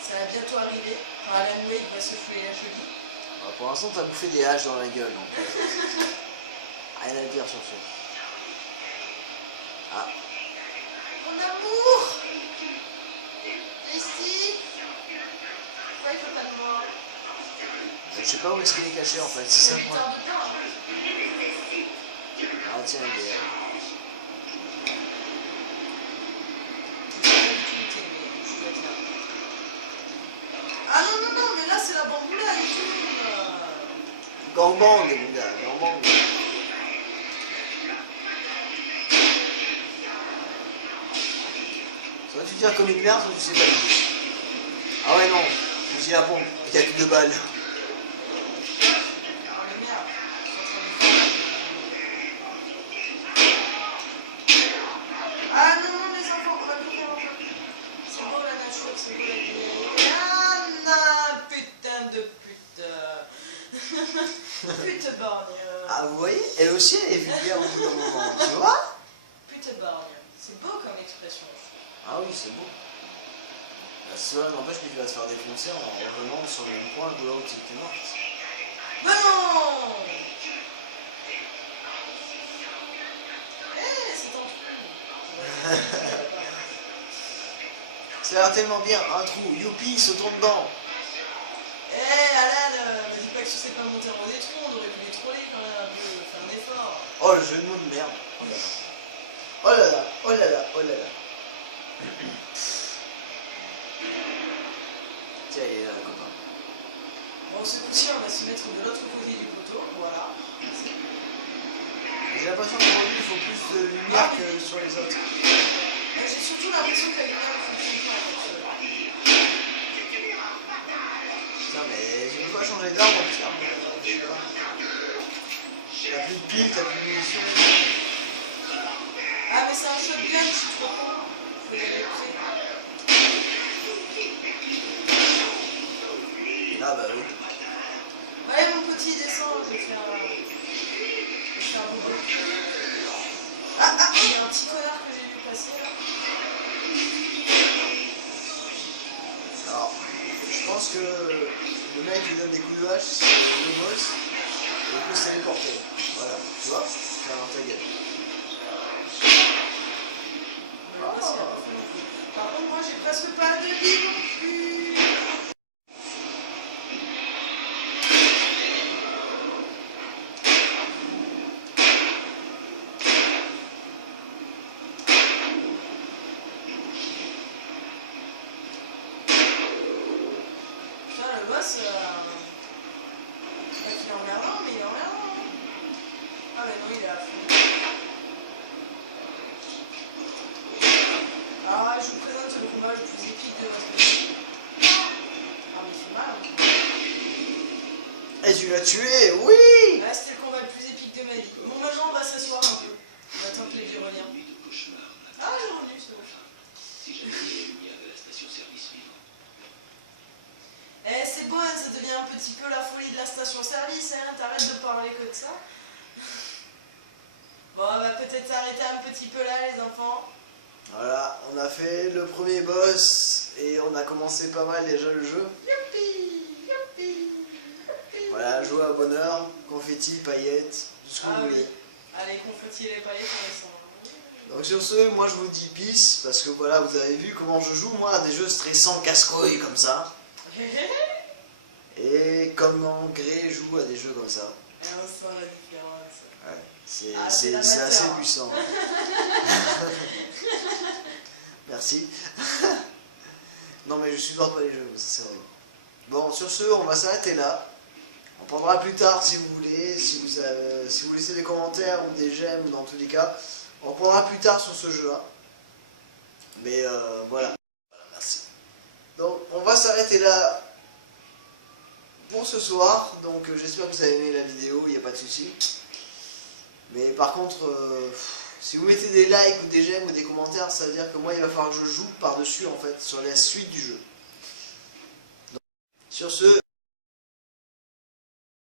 Ça va bientôt arriver. Quand Alan Wake va se fouler la cheville. Bah, pour l'instant, t'as bouffé des haches dans la gueule. Donc. Rien à dire sur ce. Ah. Mon amour! Ici! Pourquoi il faut pas de moi? Je sais pas où est-ce qu'il est caché en fait, c'est ça le problème. Ah tiens, il est... Ah non, non, non, mais là c'est la bamboula et tout. Gangbang les gars, gangbang. Soit tu tires comme une merde, soit tu sais pas l'idée. Ah ouais non, fusil à pompe, il y a que 2 balles. Ah mais merde. Ah non, non, les enfants, on va plus faire un jeu. C'est beau la nature, c'est beau la vie. Ah non, putain de pute. Pute borgne. Ah vous voyez, elle aussi elle est vulgaire au bout d'un moment, tu vois? Pute borgne. C'est beau comme expression. Ah oui, c'est beau. Cela n'empêche que tu vas te faire défoncer en revenant sur le même point où tu es morte. Mais non. Eh, c'est un trou. Ça a l'air tellement bien, un trou, youpi, sautons dedans. Eh, Alan, me dis pas que tu sais pas monter en des trous, on aurait pu les troller quand même un peu, faire un effort. Oh le jeu de mots de merde. Oh là là, oh là là, oh là là. Tiens, il est là, le copain. Bon, ce coup-ci, on va se mettre de l'autre côté du poteau, voilà. J'ai l'impression qu'aujourd'hui il faut plus de lumière que sur les autres. J'ai surtout l'impression que la lumière ne fonctionne pas avec ceux-là. Putain, mais je veux pas changer d'arme en tir, mais je sais pas. T'as plus de piles, t'as plus de munitions. Ah, mais c'est un shotgun, je suis trop con. Faut y aller près. Ah bah oui. Allez, mon petit, descends, je vais faire bobo. Ah, ah, il y a un petit connard que j'ai vu passer là. Alors, je pense que le mec qui donne des coups de hache, c'est le boss, et il peut se téléporter. Voilà, tu vois? Faire ta gueule. Mais le boss, il a pas fait non plus. Par contre, moi, j'ai presque pas de vie non plus. Putain, le boss, pas qu'il est emmerdant, mais il est emmerdant. Ah, mais non, il est à fond. Ah, je vous présente le combat le plus épique de votre vie. Ah, mais il fait mal. Et tu l'as tué, oui! Là, c'était le combat le plus épique de ma vie. Bon, maintenant, on va s'asseoir un peu. On attend que les vieux reviennent. Nuit de cauchemar. Ah, j'ai revenu, c'est bon. Si j'avais mis la lumière de la station-service vivante. Eh, c'est bon, ça devient un petit peu la folie de la station-service, hein. T'arrêtes de parler que de ça. Bon, on va peut-être s'arrêter un petit peu là, les enfants. Voilà, on a fait le premier boss, et on a commencé pas mal déjà le jeu. Youpi, youpi, youpi. Voilà, jouer à bonheur, confetti, paillettes, tout ce que Ah vous oui. voulez. Allez, confetti et les paillettes, on les sent. Donc sur ce, moi je vous dis peace, parce que voilà, vous avez vu comment je joue, moi, à des jeux stressants, casse-couilles comme ça. Et comment Grey joue à des jeux comme ça. Et on sent la différence. Ouais, c'est Ah, c'est assez l'amateur. puissant. Merci. Non mais je supporte pas les jeux, ça c'est vrai. Bon, sur ce, on va s'arrêter là. On prendra plus tard si vous voulez, si vous laissez des commentaires ou des j'aime, ou dans tous les cas. On prendra plus tard sur ce jeu-là. Mais voilà. Merci. Donc on va s'arrêter là pour ce soir. Donc j'espère que vous avez aimé la vidéo, il n'y a pas de souci. Mais par contre, si vous mettez des likes ou des j'aime ou des commentaires, ça veut dire que moi il va falloir que je joue par-dessus en fait, sur la suite du jeu. Donc, sur ce...